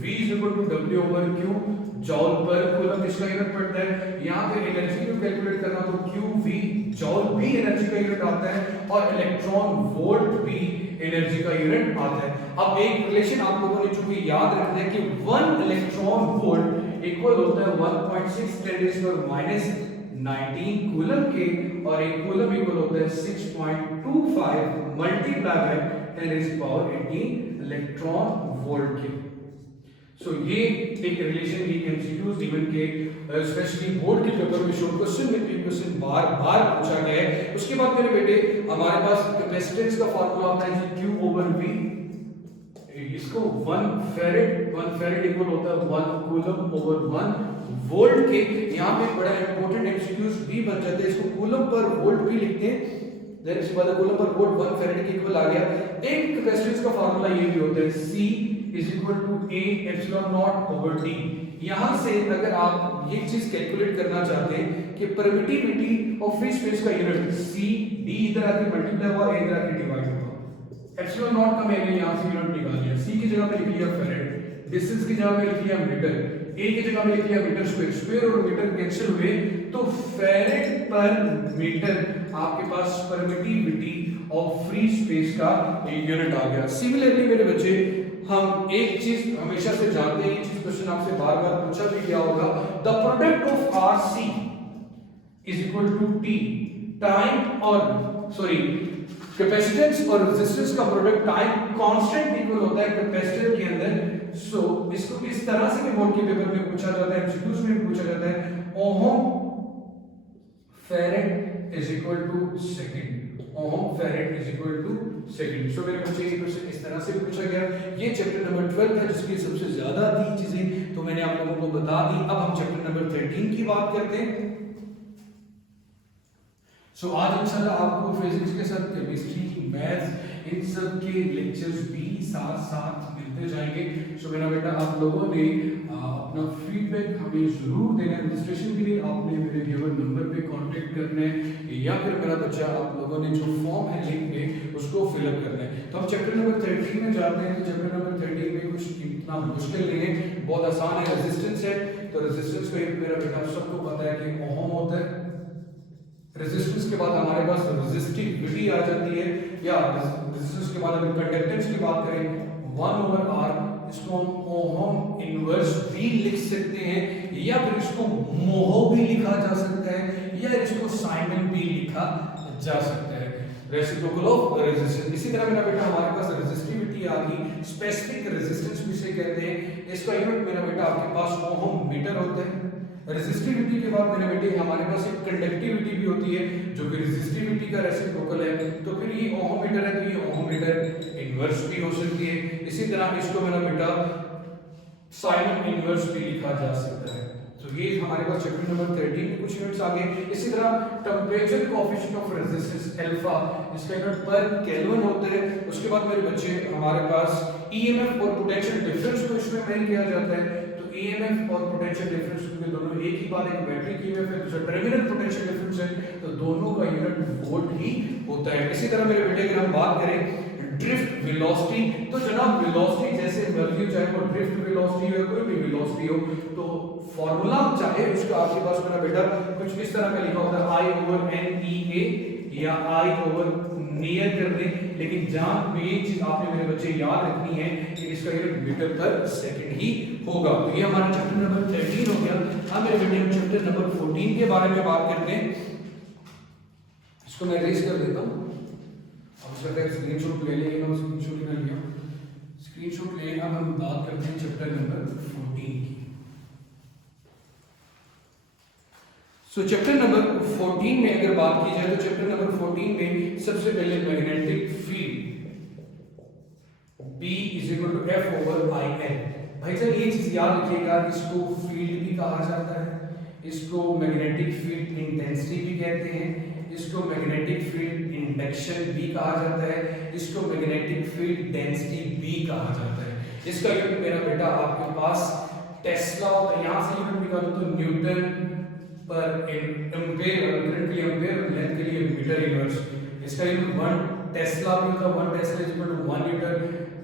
V = W/Q जॉल पर कूलम्ब इसका यूनिट पड़ता है। यहाँ पे एनर्जी को कैलकुलेट करना तो QV जॉल भी एनर्जी का यूनिट आता है और इलेक्ट्रॉन वोल्ट भी एनर्जी का यूनिट आता है। अब एक रिलेशन आप लोगों ने चूंकि याद रखना है कि 1 इलेक्ट्रॉन वोल्ट इक्वल होता है 1.6 10⁻19 कूलम के, और एक कूलम इक्वल होता है 6.25 मल्टीप्लाई बाय 10⁻18 इलेक्ट्रॉन वोल्ट के। सो ये एक रिलेशन की एमसीक्यूज इवन के स्पेशली बोर्ड के पेपर में शॉर्ट क्वेश्चन में भी क्वेश्चन बार बार पूछा गया है। उसके बाद मेरे बेटे हमारे पास कैपेसिटेंस का फार्मूला होता है जी Q/V, इसको 1 फेरेड इक्वल होता है 1 कूलम/1 वोल्ट के। यहाँ पे बड़ा इंपॉर्टेंट एमसीक्यूज भी बन जाते हैं, इसको कूलम पर वोल्ट भी लिखते हैं, देन इसके बाद कूलम पर वोल्ट 1 फेरेड के इक्वल आ गया। एक कैपेसिटेंस का फार्मूला ये भी होता है C is equal to A epsilon naught over D। यहां से अगर आप ये चीज कैलकुलेट करना चाहते हैं कि परमिटिविटी ऑफ फ्री स्पेस का यूनिट C, D इधर आके मल्टीप्लाई हुआ, A इधर आके डिवाइड हुआ, एप्सिलॉन नॉट का मैंने यहां से यूनिट निकाल लिया, C की जगह पे लिख लिया फेरेड, डिस्टेंस की जगह पे लिख लिया मीटर, A की जगह पे लिख लिया मीटर स्क्वायर, स्क्वायर और मीटर कैंसिल हुए तो फेरेड पर मीटर आपके पास परमिटिविटी ऑफ फ्री स्पेस का यूनिट आ गया। सिमिलरली मेरे बच्चे हम एक चीज हमेशा से जानते हैं, ये चीज क्वेश्चन आपसे बार बार पूछा भी गया होगा, the product of RC is equal to T time और सॉरी कैपेसिटेंस और रेजिस्टेंस का प्रोडक्ट टाइम कांस्टेंट इक्वल होता है कैपेसिटर के अंदर। सो इसको इस तरह से भी बोर्ड के पेपर में पूछा जाता है, एमसीक्यूज में भी पूछा जाता है, ohm farad is equal to second, ohm farad is equal to second. So मेरे बच्चे ये क्वेश्चन इस तरह से पूछा गया। ये चैप्टर नंबर 12 था जिसकी सबसे ज्यादा थी चीजें तो मैंने आप लोगों को बता दी। अब हम चैप्टर नंबर 13 की बात करते हैं। सो आज इंशाल्लाह आपको फिजिक्स के साथ केमिस्ट्री, मैथ्स इन सब के लेक्चर्स भी साथ साथ मिलते जाएंगे। सो मेरा बेटा आप लोगों ने अपना फीडबैक हमें जरूर देना है। रजिस्ट्रेशन के लिए आपने मेरे गिवन नंबर पे कांटेक्ट करना है या फिर मेरा बच्चा आप लोगों ने जो फॉर्म है लिंक में उसको फिलअप करना है। तो हम चैप्टर नंबर 13 में जाते हैं। तो चैप्टर नंबर 13 में कुछ इतना मुश्किल नहीं है, बहुत आसान है। रेजिस्टेंस है तो रेजिस्टेंस को एक मेरा बेटा सबको पता है कि ओहम होता है। रेजिस्टेंस के बाद हमारे पास रेजिस्टिविटी आ जाती है, या रेजिस्टेंस के बाद अगर कंडक्टेंस की बात करें 1/R, इसको हम ओहम इनवर्स भी लिख सकते हैं, या फिर इसको मोहो भी लिखा जा सकता है, या इसको साइमन भी लिखा जा सकता है, रेसिप्रोकल ऑफ रेजिस्टेंस। इसी तरह मेरा बेटा हमारे पास रेजिस्टिविटी आ गई, स्पेसिफिक रेजिस्टेंस भी से कहते हैं। इसका यूनिट मेरा बेटा आपके पास ओहम मीटर होता है। रेजिस्टिविटी के बाद मेरे बेटे हमारे पास एक कंडक्टिविटी भी होती है जो कि रेजिस्टिविटी का रेसिप्रोकल है। तो फिर ये ओहम मीटर है तो ये ओहम मीटर इनवर्स भी हो सकती है। इसी तरह इसको मेरा बेटा साइमन इनवर्स भी लिखा जा सकता है। तो ये हमारे पास चैप्टर नंबर 13 में कुछ यूनिट्स आ गए। इसी तरह temperature coefficient of resistance alpha, इसका यूनिट पर केल्विन होता है। उसके बाद मेरे बच्चे हमारे पास ईएमएफ और पोटेंशियल डिफरेंस को इसमें मेजर किया जाता है। ईएमएफ और पोटेंशियल डिफरेंस के दोनों एक ही बात, एक बैटरी की ईएमएफ है, दूसरा टर्मिनल पोटेंशियल डिफरेंस है, तो दोनों का यूनिट वोल्ट ही होता है। इसी तरह मेरे बेटे अगर हम बात करें ड्रिफ्ट वेलोसिटी, तो जनाब वेलोसिटी जैसे मर्जी हो, चाहे वो ड्रिफ्ट वेलोसिटी हो, कोई भी वेलोसिटी हो, तो फार्मूला चाहे उसका आपके पास मेरा बेटा कुछ इस तरह का लिखा होता है I/NEA या I/नियर कर दे, लेकिन जहां भी एक चीज आपने मेरे बच्चे याद रखनी है कि इसका यूनिट मीटर पर सेकंड ही होगा। तो ये हमारा चैप्टर नंबर 13 हो गया। अब मेरे बेटे हम चैप्टर नंबर 14 के बारे में बात करते हैं। इसको मैं रेज कर देता हूं। अब इसका स्क्रीनशॉट ले लेंगे, मैं स्क्रीनशॉट ले लिया, स्क्रीनशॉट ले। अब हम बात करते हैं चैप्टर नंबर 14 की। सो चैप्टर नंबर 14 में अगर बात की जाए तो चैप्टर नंबर 14 में सबसे पहले मैग्नेटिक फील्ड B = F/IN। भाई साहब ये चीज याद रखिएगा, इसको फील्ड भी कहा जाता है, इसको मैग्नेटिक फील्ड इंटेंसिटी भी कहते हैं, इसको मैग्नेटिक फील्ड इंडक्शन भी कहा जाता है, इसको मैग्नेटिक फील्ड डेंसिटी भी कहा जाता है। इसका यूनिट मेरा बेटा आपके पास टेस्ला होता है। यहां से यूनिट निकालो तो न्यूटन पर एम्पेयर, करंट के लिए एम्पेयर, लेंथ के लिए मीटर इनवर्स। इसका यूनिट 1 टेस्ला भी होता है, 1 tesla equal to 1 metre,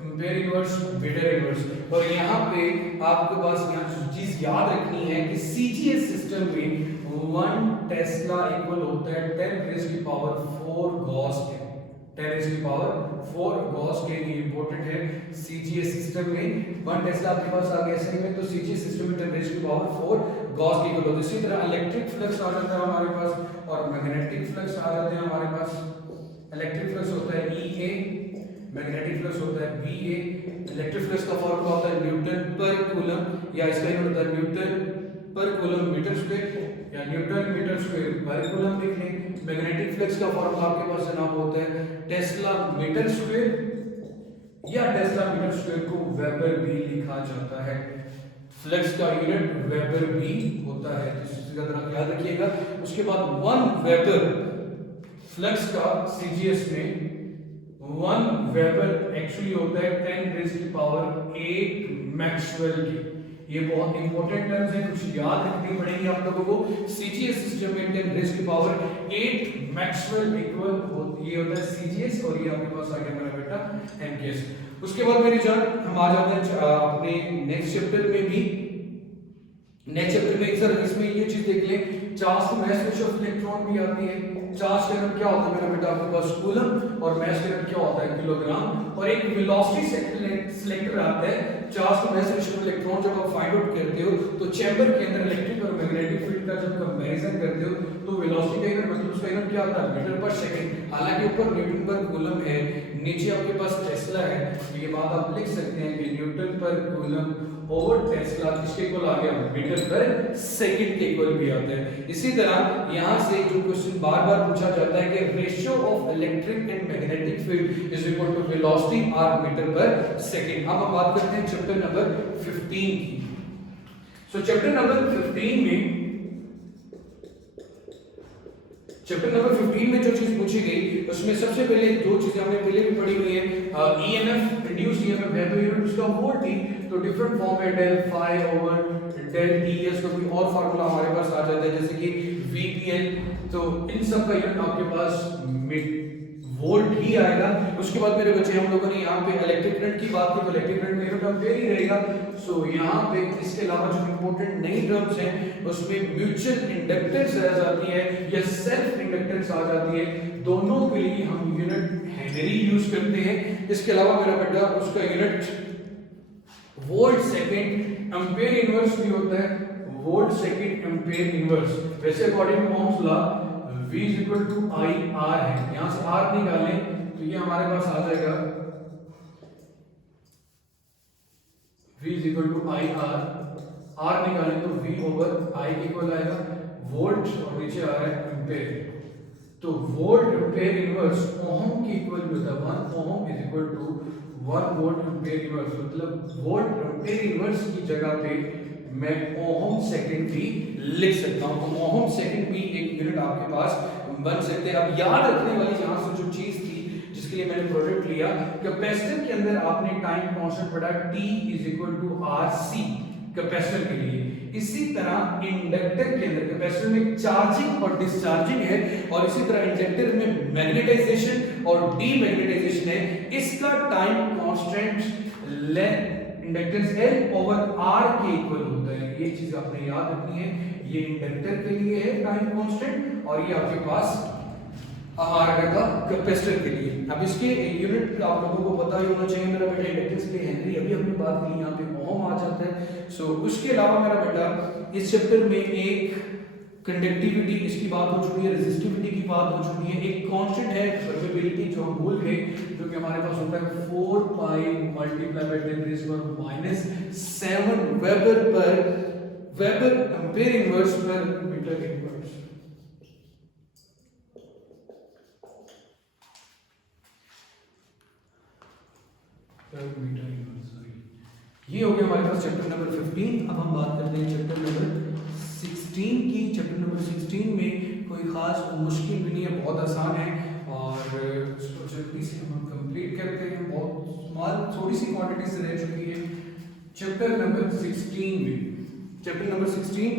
ampere inverse, metre inverse. और यहाँ पे आपके पास यहाँ चीज याद रखनी है कि सीजीएस सिस्टम में 1 टेस्ला इक्वल होता है 10⁴ गॉस 10। 10⁴ गॉस के लिए इंपॉर्टेंट है सीजीएस सिस्टम में 1 टेस्ला आपके पास आ गया सही में, तो सीजीएस सिस्टम में 10⁴ गॉस की इक्वल होती है। इसी तरह इलेक्ट्रिक फ्लक्स आ जाता है हमारे पास और मैग्नेटिक फ्लक्स आ जाते हैं हमारे पास। इलेक्ट्रिक फ्लक्स होता है EA, मैग्नेटिक फ्लक्स होता है BA। इलेक्ट्रिक फ्लक्स का फॉर्मूला होता है न्यूटन पर कूलम या इसका यूनिट होता है न्यूटन पर कूलम मीटर स्क्वायर या न्यूटन मीटर स्क्वायर पर कूलम लिख लें। मैग्नेटिक फ्लक्स का फॉर्मूला आपके पास जनाब होता है टेस्ला मीटर स्क्वायर या टेस्ला मीटर स्क्वायर को वेबर भी लिखा जाता है। फ्लक्स का यूनिट वेबर भी होता है, तो इसी तरह याद रखिएगा। उसके बाद 1 वेबर फ्लक्स का सीजीएस में 1 वेबर एक्चुअली होता है 10⁸ मैक्सवेल की। ये बहुत इंपॉर्टेंट टर्म्स है, कुछ याद रखनी पड़ेगी आप लोगों को। सीजीएस सिस्टम में 10⁸ मैक्सवेल इक्वल ये होता है सीजीएस और ये आपके पास आ गया मेरा बेटा एमकेएस। उसके बाद मेरी जान हम आ जाते हैं अपने नेक्स्ट चैप्टर में भी। नेक्स्ट चैप्टर में सर इसमें ये चीज देख लें, charge to mass ratio of electron भी आती है। चार्ज का यूनिट क्या होता है मेरा बेटा आपके पास कूलम और मास का यूनिट क्या होता है किलोग्राम। और एक वेलोसिटी सिलेक्टर आता है। Charge to mass ratio of electron जब आप फाइंड आउट करते हो तो चैम्बर के अंदर इलेक्ट्रिक और मैग्नेटिक फील्ड का जब कंपैरिजन करते हो तो वेलोसिटी का यूनिट मतलब उसका यूनिट क्या आता है मीटर पर सेकंड। हालांकि ऊपर न्यूटन पर कूलम है, नीचे आपके पास टेस्ला है, तो ये बात आप लिख सकते हैं कि न्यूटन पर कूलम ओवर टेस्ला किसके इक्वल आ गया मीटर पर सेकंड के इक्वल भी आता है। इसी तरह यहां से जो क्वेश्चन बार-बार पूछा जाता है कि ratio of electric and magnetic field is equal to velocity are metre per second. अब हम बात करते हैं चैप्टर नंबर 15 की। सो चैप्टर नंबर 15 में जो चीज पूछी गई उसमें सबसे पहले दो चीजें हमने पहले भी पढ़ी हुई है। ईएमएफ इंड्यूस्ड ईएमएफ है तो यूनिट उसका वोल्ट थी, तो डिफरेंट फॉर्म है del phi over del T S, तो कोई और फार्मूला हमारे पास आ जाता है जैसे कि वीपीएल, तो इन सब का यूनिट आपके पास वोल्ट ही आएगा। उसके बाद मेरे बच्चे हम लोगों ने यहाँ पे इलेक्ट्रिक करंट की बात की तो इलेक्ट्रिक करंट में यूनिट एम्पीयर ही रहेगा। सो यहाँ पे इसके अलावा जो इंपॉर्टेंट नई टर्म्स हैं उसमें म्यूचुअल इंडक्टेंस आ जाती है या सेल्फ इंडक्टेंस आ जाती है। दोनों के लिए हम यूनिट हेनरी यूज करते हैं। इसके अलावा मेरा बेटा उसका unit volt second ampere inverse भी होता है, वोल्ट सेकंड एम्पीयर इनवर्स। वैसे according to Ohm's law V is equal to IR है, यहां से R निकालें तो ये हमारे पास आ जाएगा V is equal to IR, R निकालें तो V over I के इक्वल आएगा, वोल्ट और नीचे आ रहा है एम्पीयर, तो वोल्ट एम्पीयर इनवर्स ओम के इक्वल भी होता है। 1 ohm is equal to 1 volt ampere inverse, मतलब वोल्ट एम्पीयर इनवर्स की जगह पे मैं ओम सेकंड भी लिख सकता हूं, तो ओम सेकंड भी एक यूनिट आपके पास बन सकते हैं। अब याद रखने वाली यहां से जो चीज थी जिसके लिए मैंने प्रोडक्ट लिया, कैपेसिटर के अंदर आपने टाइम कांस्टेंट पढ़ा T is equal to RC capacitor के लिए। इसी तरह इंडक्टर के अंदर कैपेसिटर में चार्जिंग और डिस्चार्जिंग है और इसी तरह इंडक्टर में मैग्नेटाइजेशन और डीमैग्नेटाइजेशन है। इसका time constant inductance L over R के इक्वल होता है। ये चीज आपने याद रखनी है, ये इंडक्टर के लिए है टाइम कांस्टेंट और ये आपके पास हमारा का कैपेसिटर के लिए। अब इसके यूनिट आप लोगों को पता ही होना चाहिए मेरा बेटा, इंडक्टेंस के लिए हेनरी अभी हमने बात की, यहाँ पे ओम आ जाता है। सो उसके अलावा मेरा बेटा इस चैप्टर में एक कंडक्टिविटी इसकी बात हो चुकी है, रेजिस्टिविटी की बात हो चुकी है, एक कांस्टेंट है परमेबिलिटी जो हम भूल गए, जो कि हमारे पास होता है 4 पाई मल्टीप्लाई बाय 10⁻⁷ वेबर पर वेबर एम्पीयर इनवर्स पर मीटर इनवर्स। मीटर इनवर्स, ये हो गया हमारे पास चैप्टर नंबर 15। अब हम बात करते हैं चैप्टर नंबर 16 की। चैप्टर नंबर 16 में कोई खास मुश्किल भी नहीं है, बहुत आसान है और इसको जल्दी से हम कंप्लीट करते हैं। बहुत स्मॉल थोड़ी सी क्वांटिटीज रह चुकी है चैप्टर नंबर 16 में। चैप्टर नंबर 16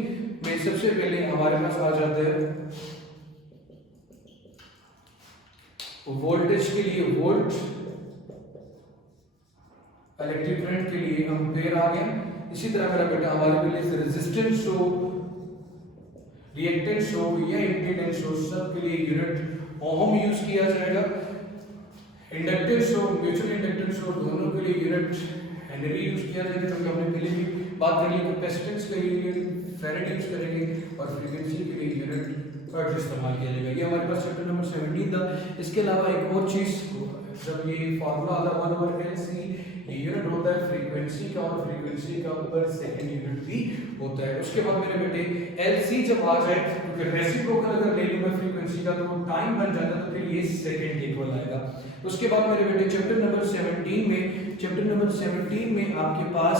में सबसे पहले हमारे पास आ जाता है वोल्टेज के लिए वोल्ट, इलेक्ट्रिक करंट के लिए एम्पीयर आ गया। इसी तरह मेरा बेटा हमारे लिए रेजिस्टेंस हो, रिएक्टेंस हो या इंपीडेंस हो, सब के लिए यूनिट ओम यूज किया जाएगा। इंडक्टेंस हो, म्यूचुअल इंडक्टेंस हो, दोनों के लिए यूनिट हेनरी यूज किया जाएगा, क्योंकि हमने पहले भी बात कर ली। कैपेसिटेंस के लिए फैराड यूज करेंगे और फ्रीक्वेंसी के लिए यूनिट हर्ट्ज इस्तेमाल किया जाएगा। ये हमारे पास चैप्टर नंबर 17 था। इसके अलावा एक और चीज, जब ये फार्मूला आता है 1/LC, ये यूनिट होता है फ्रीक्वेंसी का, और फ्रीक्वेंसी का पर सेकंड यूनिट भी होता है। उसके बाद मेरे बेटे LC जब आ जाए तो फिर रेसिप्रोकल अगर ले लूं मैं फ्रीक्वेंसी का, तो वो टाइम बन जाता है, तो फिर ये सेकंड इक्वल आएगा। उसके बाद मेरे बेटे चैप्टर नंबर 17 में आपके पास,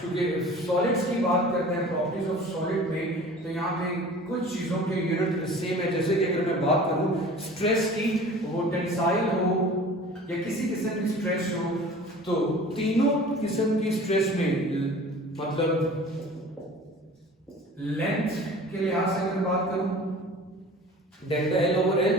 क्योंकि सॉलिड्स की बात करते हैं, प्रॉपर्टीज ऑफ सॉलिड में, तो यहाँ पे कुछ चीजों के यूनिट सेम है। जैसे कि अगर मैं बात करूं स्ट्रेस की, वो टेंसाइल हो या किसी किस्म की स्ट्रेस हो, तो तीनों किस्म की स्ट्रेस में, मतलब लेंथ के लिहाज से अगर बात करूं डेल्टा L ओवर L,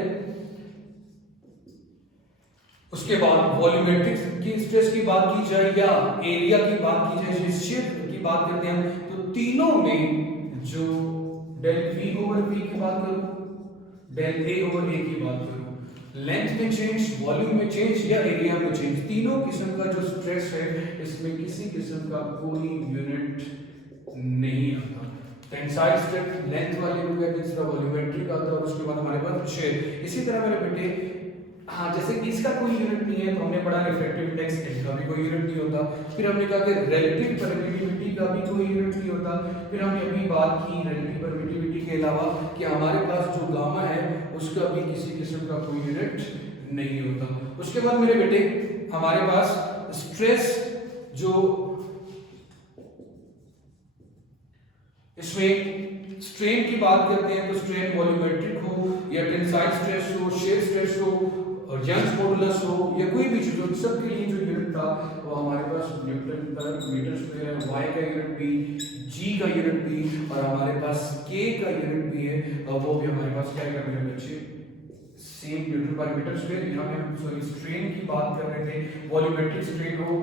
उसके बाद वॉल्यूमेट्रिक की स्ट्रेस की बात की जाए या एरिया की बात की जाए, शिफ्ट की बात करते हैं, तो तीनों में जो डेल V ओवर V की बात करूं, डेल A ओवर A की बात करूं, लेंथ में चेंज, वॉल्यूम में चेंज या एरिया में चेंज, तीनों किस्म का जो स्ट्रेस है, इसमें किसी किस्म का कोई यूनिट नहीं आता। टेंसाइल स्ट्रेस लेंथ वाले को कहते हैं, दूसरा वॉल्यूमेट्रिक आता है, और उसके बाद हमारे पास शेयर। इसी तरह मेरे बेटे, हाँ, जैसे इसका कोई यूनिट नहीं है, तो हमने पढ़ा रिफ्रैक्टिव इंडेक्स, इसका भी कोई यूनिट नहीं होता। फिर हमने कहा कि रिलेटिव परमिटिविटी का भी कोई यूनिट नहीं होता। फिर हमने अभी बात की रिलेटिव परमिटिविटी के अलावा कि हमारे पास जो गामा है उसका भी किसी किस्म का कोई यूनिट नहीं होता। उसके बाद मेरे बेटे हमारे पास स्ट्रेस, जो इसमें स्ट्रेन की बात करते हैं, तो स्ट्रेन वॉल्यूमेट्रिक हो या टेंसाइल स्ट्रेस हो, शेयर स्ट्रेस हो, और यंग्स मॉडुलस हो, या कोई भी चीज हो, सबके लिए जो यूनिट था वो हमारे पास न्यूटन पर मीटर स्क्वायर है। y का यूनिट भी, g का यूनिट भी, और हमारे पास k का यूनिट भी है, और वो भी हमारे पास क्या है मेरे बच्चे, सेम न्यूटन पर मीटर स्क्वायर। यहाँ पे हम सॉरी स्ट्रेन की बात कर रहे थे, वॉल्यूमेट्रिक स्ट्रेन हो,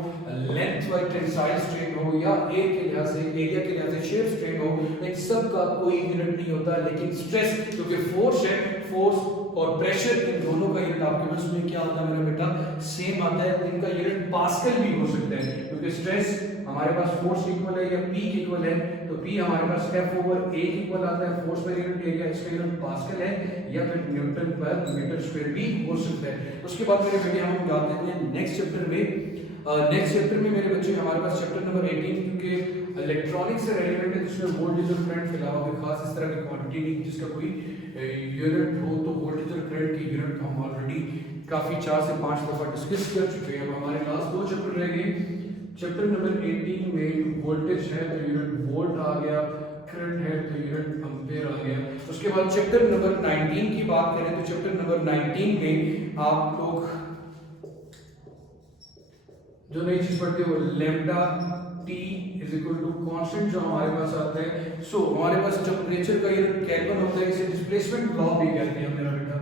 लेंथ वाइज टेंसाइल स्ट्रेन हो, या ए के लिहाज से, एरिया के लिहाज से शेयर स्ट्रेन हो, इन सब का कोई यूनिट नहीं होता। लेकिन स्ट्रेस, क्योंकि फोर्स है, फोर्स और प्रेशर, इन दोनों का यूनिट आपके पास में क्या आता है मेरा बेटा, सेम आता है। इनका यूनिट पास्कल भी हो सकता है, क्योंकि स्ट्रेस हमारे पास फोर्स इक्वल है या P इक्वल है, तो P हमारे पास F ओवर A इक्वल आता है, फोर्स पर यूनिट एरिया, इसका यूनिट पास्कल है, या फिर न्यूटन पर मीटर स्क्वायर भी हो सकता है। उसके बाद मेरे बेटे हम जाते हैं नेक्स्ट चैप्टर में। नेक्स्ट चैप्टर में मेरे बच्चे हमारे पास चैप्टर नंबर 18, क्योंकि इलेक्ट्रॉनिक्स से रिलेटेड है, जिसमें वोल्टेज और करंट के अलावा कोई खास इस तरह की क्वांटिटी नहीं जिसका कोई यूनिट हो। तो वोल्टेज और करंट की यूनिट हम ऑलरेडी काफी 4 से 5 दफा डिस्कस कर चुके हैं। अब हमारे लास्ट 2 चैप्टर रह गए। चैप्टर नंबर 18 में वोल्टेज है तो यूनिट वोल्ट आ गया, करंट है तो यूनिट एम्पीयर आ गया। उसके बाद चैप्टर नंबर 19 की बात करें तो चैप्टर नंबर 19 में आप लोग जो नई चीज पढ़ते हो, lambda T is equal to constant जो हमारे पास आता है। सो हमारे पास टेम्परेचर का यूनिट केल्विन होता है, इसे डिस्प्लेसमेंट लॉ भी कहते हैं मेरा बेटा,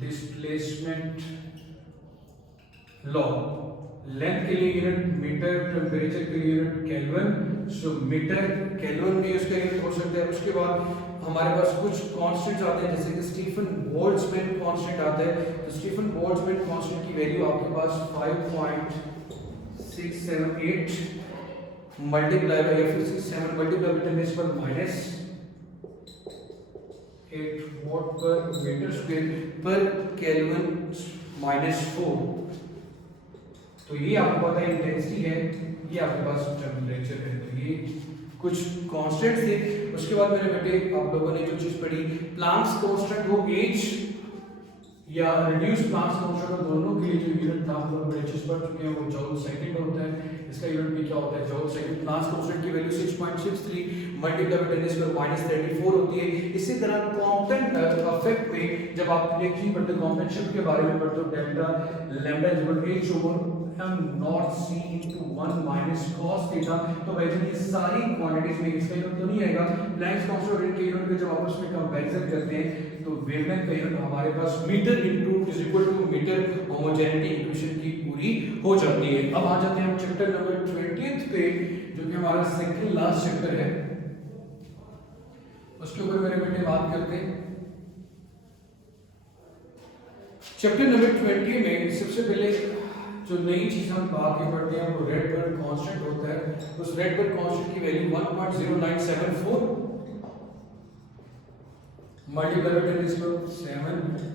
डिस्प्लेसमेंट लॉ। लेंथ के लिए यूनिट मीटर, टेम्परेचर के लिए यूनिट केल्विन, सो मीटर केल्विन भी उसका यूनिट हो सकता है। उसके बाद हमारे पास कुछ कांस्टेंट्स आते हैं, जैसे कि स्टीफन बोल्ट्जमैन कांस्टेंट आता है। तो स्टीफन बोल्ट्जमैन कांस्टेंट की वैल्यू आपके पास 5.678 मल्टीप्लाई बाय 6.7 मल्टीप्लाई बाय 10 पर माइनस 8 वॉट पर मीटर स्क्वायर पर केल्विन -4। तो ये आपको पता है इंटेंसिटी है, ये आपके पास टेम्परेचर है। तो ये कुछ कांस्टेंट थे। उसके बाद मेरे बेटे आप लोगों ने जो चीज पढ़ी, प्लांक्स कांस्टेंट हो, एज या रिड्यूस प्लांक्स कांस्टेंट हो, दोनों के लिए जो यूनिट था हम लोग बड़े चीज पढ़ चुके हैं, वो जूल सेकंड होता है। इसका यूनिट भी क्या होता है, जूल सेकंड। प्लांक्स कांस्टेंट की वैल्यू 6.63 मल्टीप्लाई बाय 10 पर -34 होती है। इसी तरह कॉम्पटेंट इफेक्ट पे जब आप एक चीज पढ़ते हो, कॉम्पटेंट शिफ्ट के बारे में पढ़ते हो, delta lambda is equal to h over m nought c into 1 minus cos theta. तो वैसे ये सारी क्वांटिटीज में इसका यूनिट तो नहीं आएगा। प्लैंक्स कांस्टेंट के यूनिट पे जब आपस में कंपैरिजन करते हैं तो वेवलेंथ का यूनिट हमारे पास metre into is equal to metre, homogeneity equation की पूरी हो जाती है। अब आ जाते हैं हम चैप्टर नंबर 20 पे, जो कि हमारा सेकंड लास्ट चैप्टर है। उसके ऊपर मेरे बेटे बात करते हैं। चैप्टर नंबर 20 में सबसे पहले जो नई चीज हम आगे बढ़ते हैं वो रेड बर्ड कांस्टेंट होता है। उस रेड बर्ड कांस्टेंट की value 1.0974 multiply by 10⁷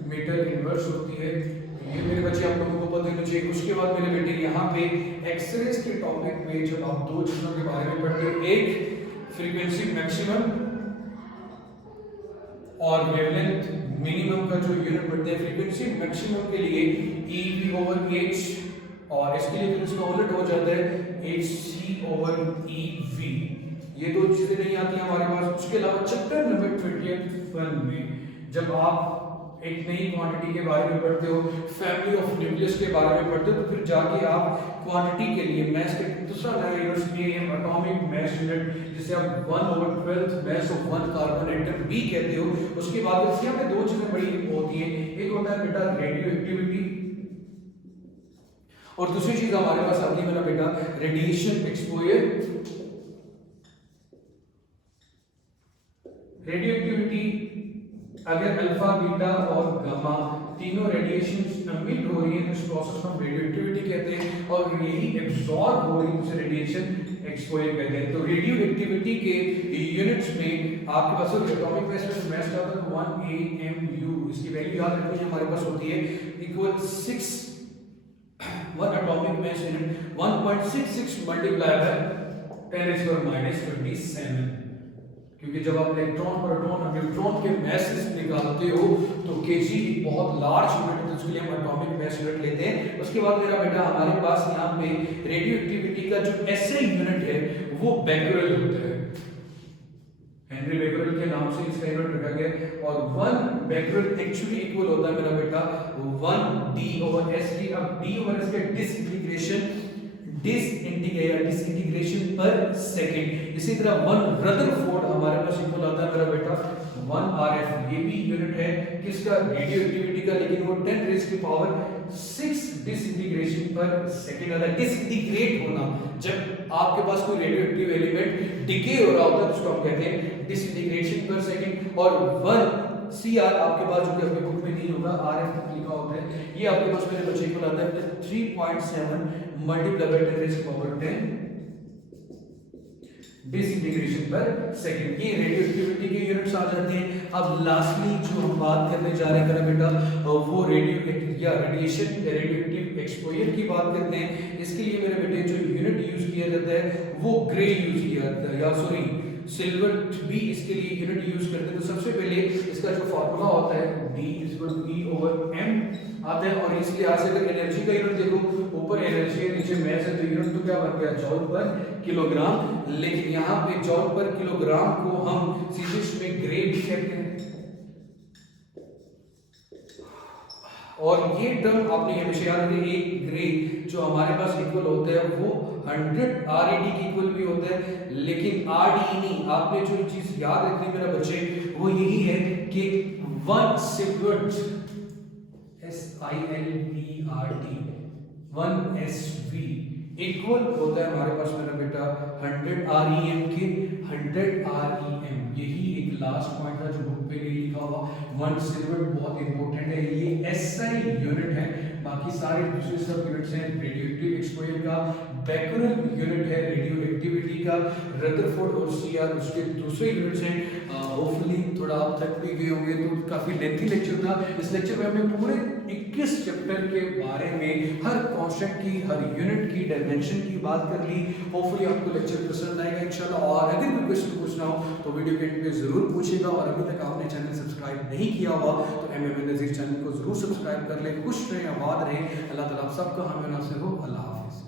metre inverse होती है। ये मेरे बच्चे आप लोगों को पता होना चाहिए। उसके बाद मेरे बेटे यहाँ पे एक्सरेज के टॉपिक में जब आप दो चीजों के बारे में पढ़ते हो, एक फ्रीक्वेंसी मैक्सिमम और वेवलेंथ मिनिमम का जो यूनिट बढ़ते हैं, फ्रीक्वेंसी मैक्सिमम के लिए EV/H और इसके लिए फिर इसका उलट हो जाता है HC/EV। ये दो चीजें नहीं आती हमारे पास। उसके अलावा चैप्टर नंबर 21 में जब आप एक नई क्वांटिटी के बारे में पढ़ते हो, फैमिली ऑफ न्यूक्लियस के बारे में पढ़ते हो, तो फिर जाके आप क्वांटिटी के लिए मैथ्स का दूसरा नया यूनिट लिए एटॉमिक मास यूनिट, जिसे आप 1/12 मास ऑफ 1 कार्बन एटम भी कहते हो। उसके बाद यहाँ पे दो चीजें बड़ी होती हैं, एक होता है बेटा रेडियो एक्टिविटी और दूसरी चीज हमारे पास आती है मेरा बेटा रेडिएशन एक्सपोजर। रेडियो एक्टिविटी अगर अल्फा बीटा और गामा तीनों रेडिएशन एमिट हो रही है तो इस प्रोसेस को हम रेडियो एक्टिविटी कहते हैं, और यही एब्जॉर्ब हो रही है उसे रेडिएशन एक्सपोजर कहते हैं। तो रेडियो एक्टिविटी के यूनिट्स में आपके पास एटॉमिक मास का 1 AMU, इसकी वैल्यू याद रखनी है, हमारे पास होती है equal 6 1 atomic mass unit 1.66 multiply by 10⁻⁻27, क्योंकि जब आप इलेक्ट्रॉन प्रोटॉन और न्यूट्रॉन के मैसेस निकालते हो तो केजी बहुत लार्ज यूनिट है, उसके लिए हम एटॉमिक मास यूनिट लेते हैं। उसके बाद मेरा बेटा हमारे पास यहाँ पे रेडियो एक्टिविटी का जो SI यूनिट है वो बेकरेल होता है। हेनरी बेकरेल के नाम से इसका यूनिट रखा गया है, और 1 बेकरेल एक्चुअली इक्वल होता है मेरा बेटा 1 D/SG। अब D/S के डिसइंटीग्रेशन पर सेकंड। इसी तरह 1 रदरफोर्ड हमारे पास इक्वल आता है मेरा बेटा 1 RF। ये भी यूनिट है किसका, रेडियो एक्टिविटी का, लेकिन वो 10⁻⁶ डिसइंटीग्रेशन पर सेकंड आता है। डिसइंटीग्रेट होना, जब आपके पास कोई रेडियो एक्टिव एलिमेंट डिके हो रहा होता है उसको हम कहते हैं डिसइंटीग्रेशन पर सेकंड। और 1 CR आपके पास जो कि अपने बुक में नहीं होगा, RF लिखा होता है, ये आपके पास मेरे बच्चे को आता है 3.7 मल्टीप्लाई बाय 10⁻10 डिसइंटीग्रेशन पर सेकंड। ये रेडियो एक्टिविटी के यूनिट्स आ जाते हैं। अब लास्टली जो हम बात करने जा रहे हैं मेरा बेटा वो रेडिएशन रेडियो एक्टिव एक्सपोजर की बात करते हैं। इसके लिए मेरे बेटे जो यूनिट यूज किया जाता है वो ग्रे यूज किया जाता है, या सॉरी सिल्वर भी इसके लिए यूनिट यूज करते हैं। तो सबसे पहले इसका जो फार्मूला होता है D/E/m आता है, और इसलिए आज अगर एनर्जी का यूनिट देखो, ऊपर एनर्जी है नीचे मास है, तो यूनिट तो क्या बन गया जॉल पर किलोग्राम। लेकिन यहाँ पे जॉल पर किलोग्राम को हम सीधे इसमें ग्रे भी कहते हैं, और ये टर्म आपने हमेशा याद रखनी, एक ग्रे जो हमारे पास इक्वल होता है वो 100 RAD की इक्वल भी होता है, लेकिन RDE नहीं। आपने जो चीज याद रखनी मेरा बच्चे वो यही है कि 1 सिल्वर्ट SILVERT 1 SV इक्वल होता है हमारे पास मेरा बेटा 100 REM के 100 REM। यही एक लास्ट पॉइंट था जो बुक पे नहीं लिखा हुआ। 1 सिल्वर्ट बहुत इंपॉर्टेंट है, ये SI यूनिट है। बाकी सारे दूसरे सब यूनिट्स हैं रेडियोएक्टिव एक्सपोजर का, बेकरेल यूनिट है रेडियो एक्टिविटी का, रदरफोर्ड और CR उसके दूसरे यूनिट्स हैं। होपफुली थोड़ा आप थक भी गए होंगे, तो काफी लेंथी लेक्चर था। इस लेक्चर में हमने पूरे 21 चैप्टर के बारे में हर कांस्टेंट की, हर यूनिट की, डायमेंशन की बात कर ली। होपफुली आपको लेक्चर पसंद आएगा इंशाल्लाह। और अगर कोई क्वेश्चन पूछना हो तो वीडियो के एंड पे जरूर पूछेगा, और अभी तक आपने चैनल सब्सक्राइब नहीं किया हुआ तो MMA नज़ीर चैनल को जरूर सब्सक्राइब कर ले। खुश रहें, आबाद रहें, अल्लाह ताला आप सबका हामी नासिर हो। अल्लाह हाफिज़।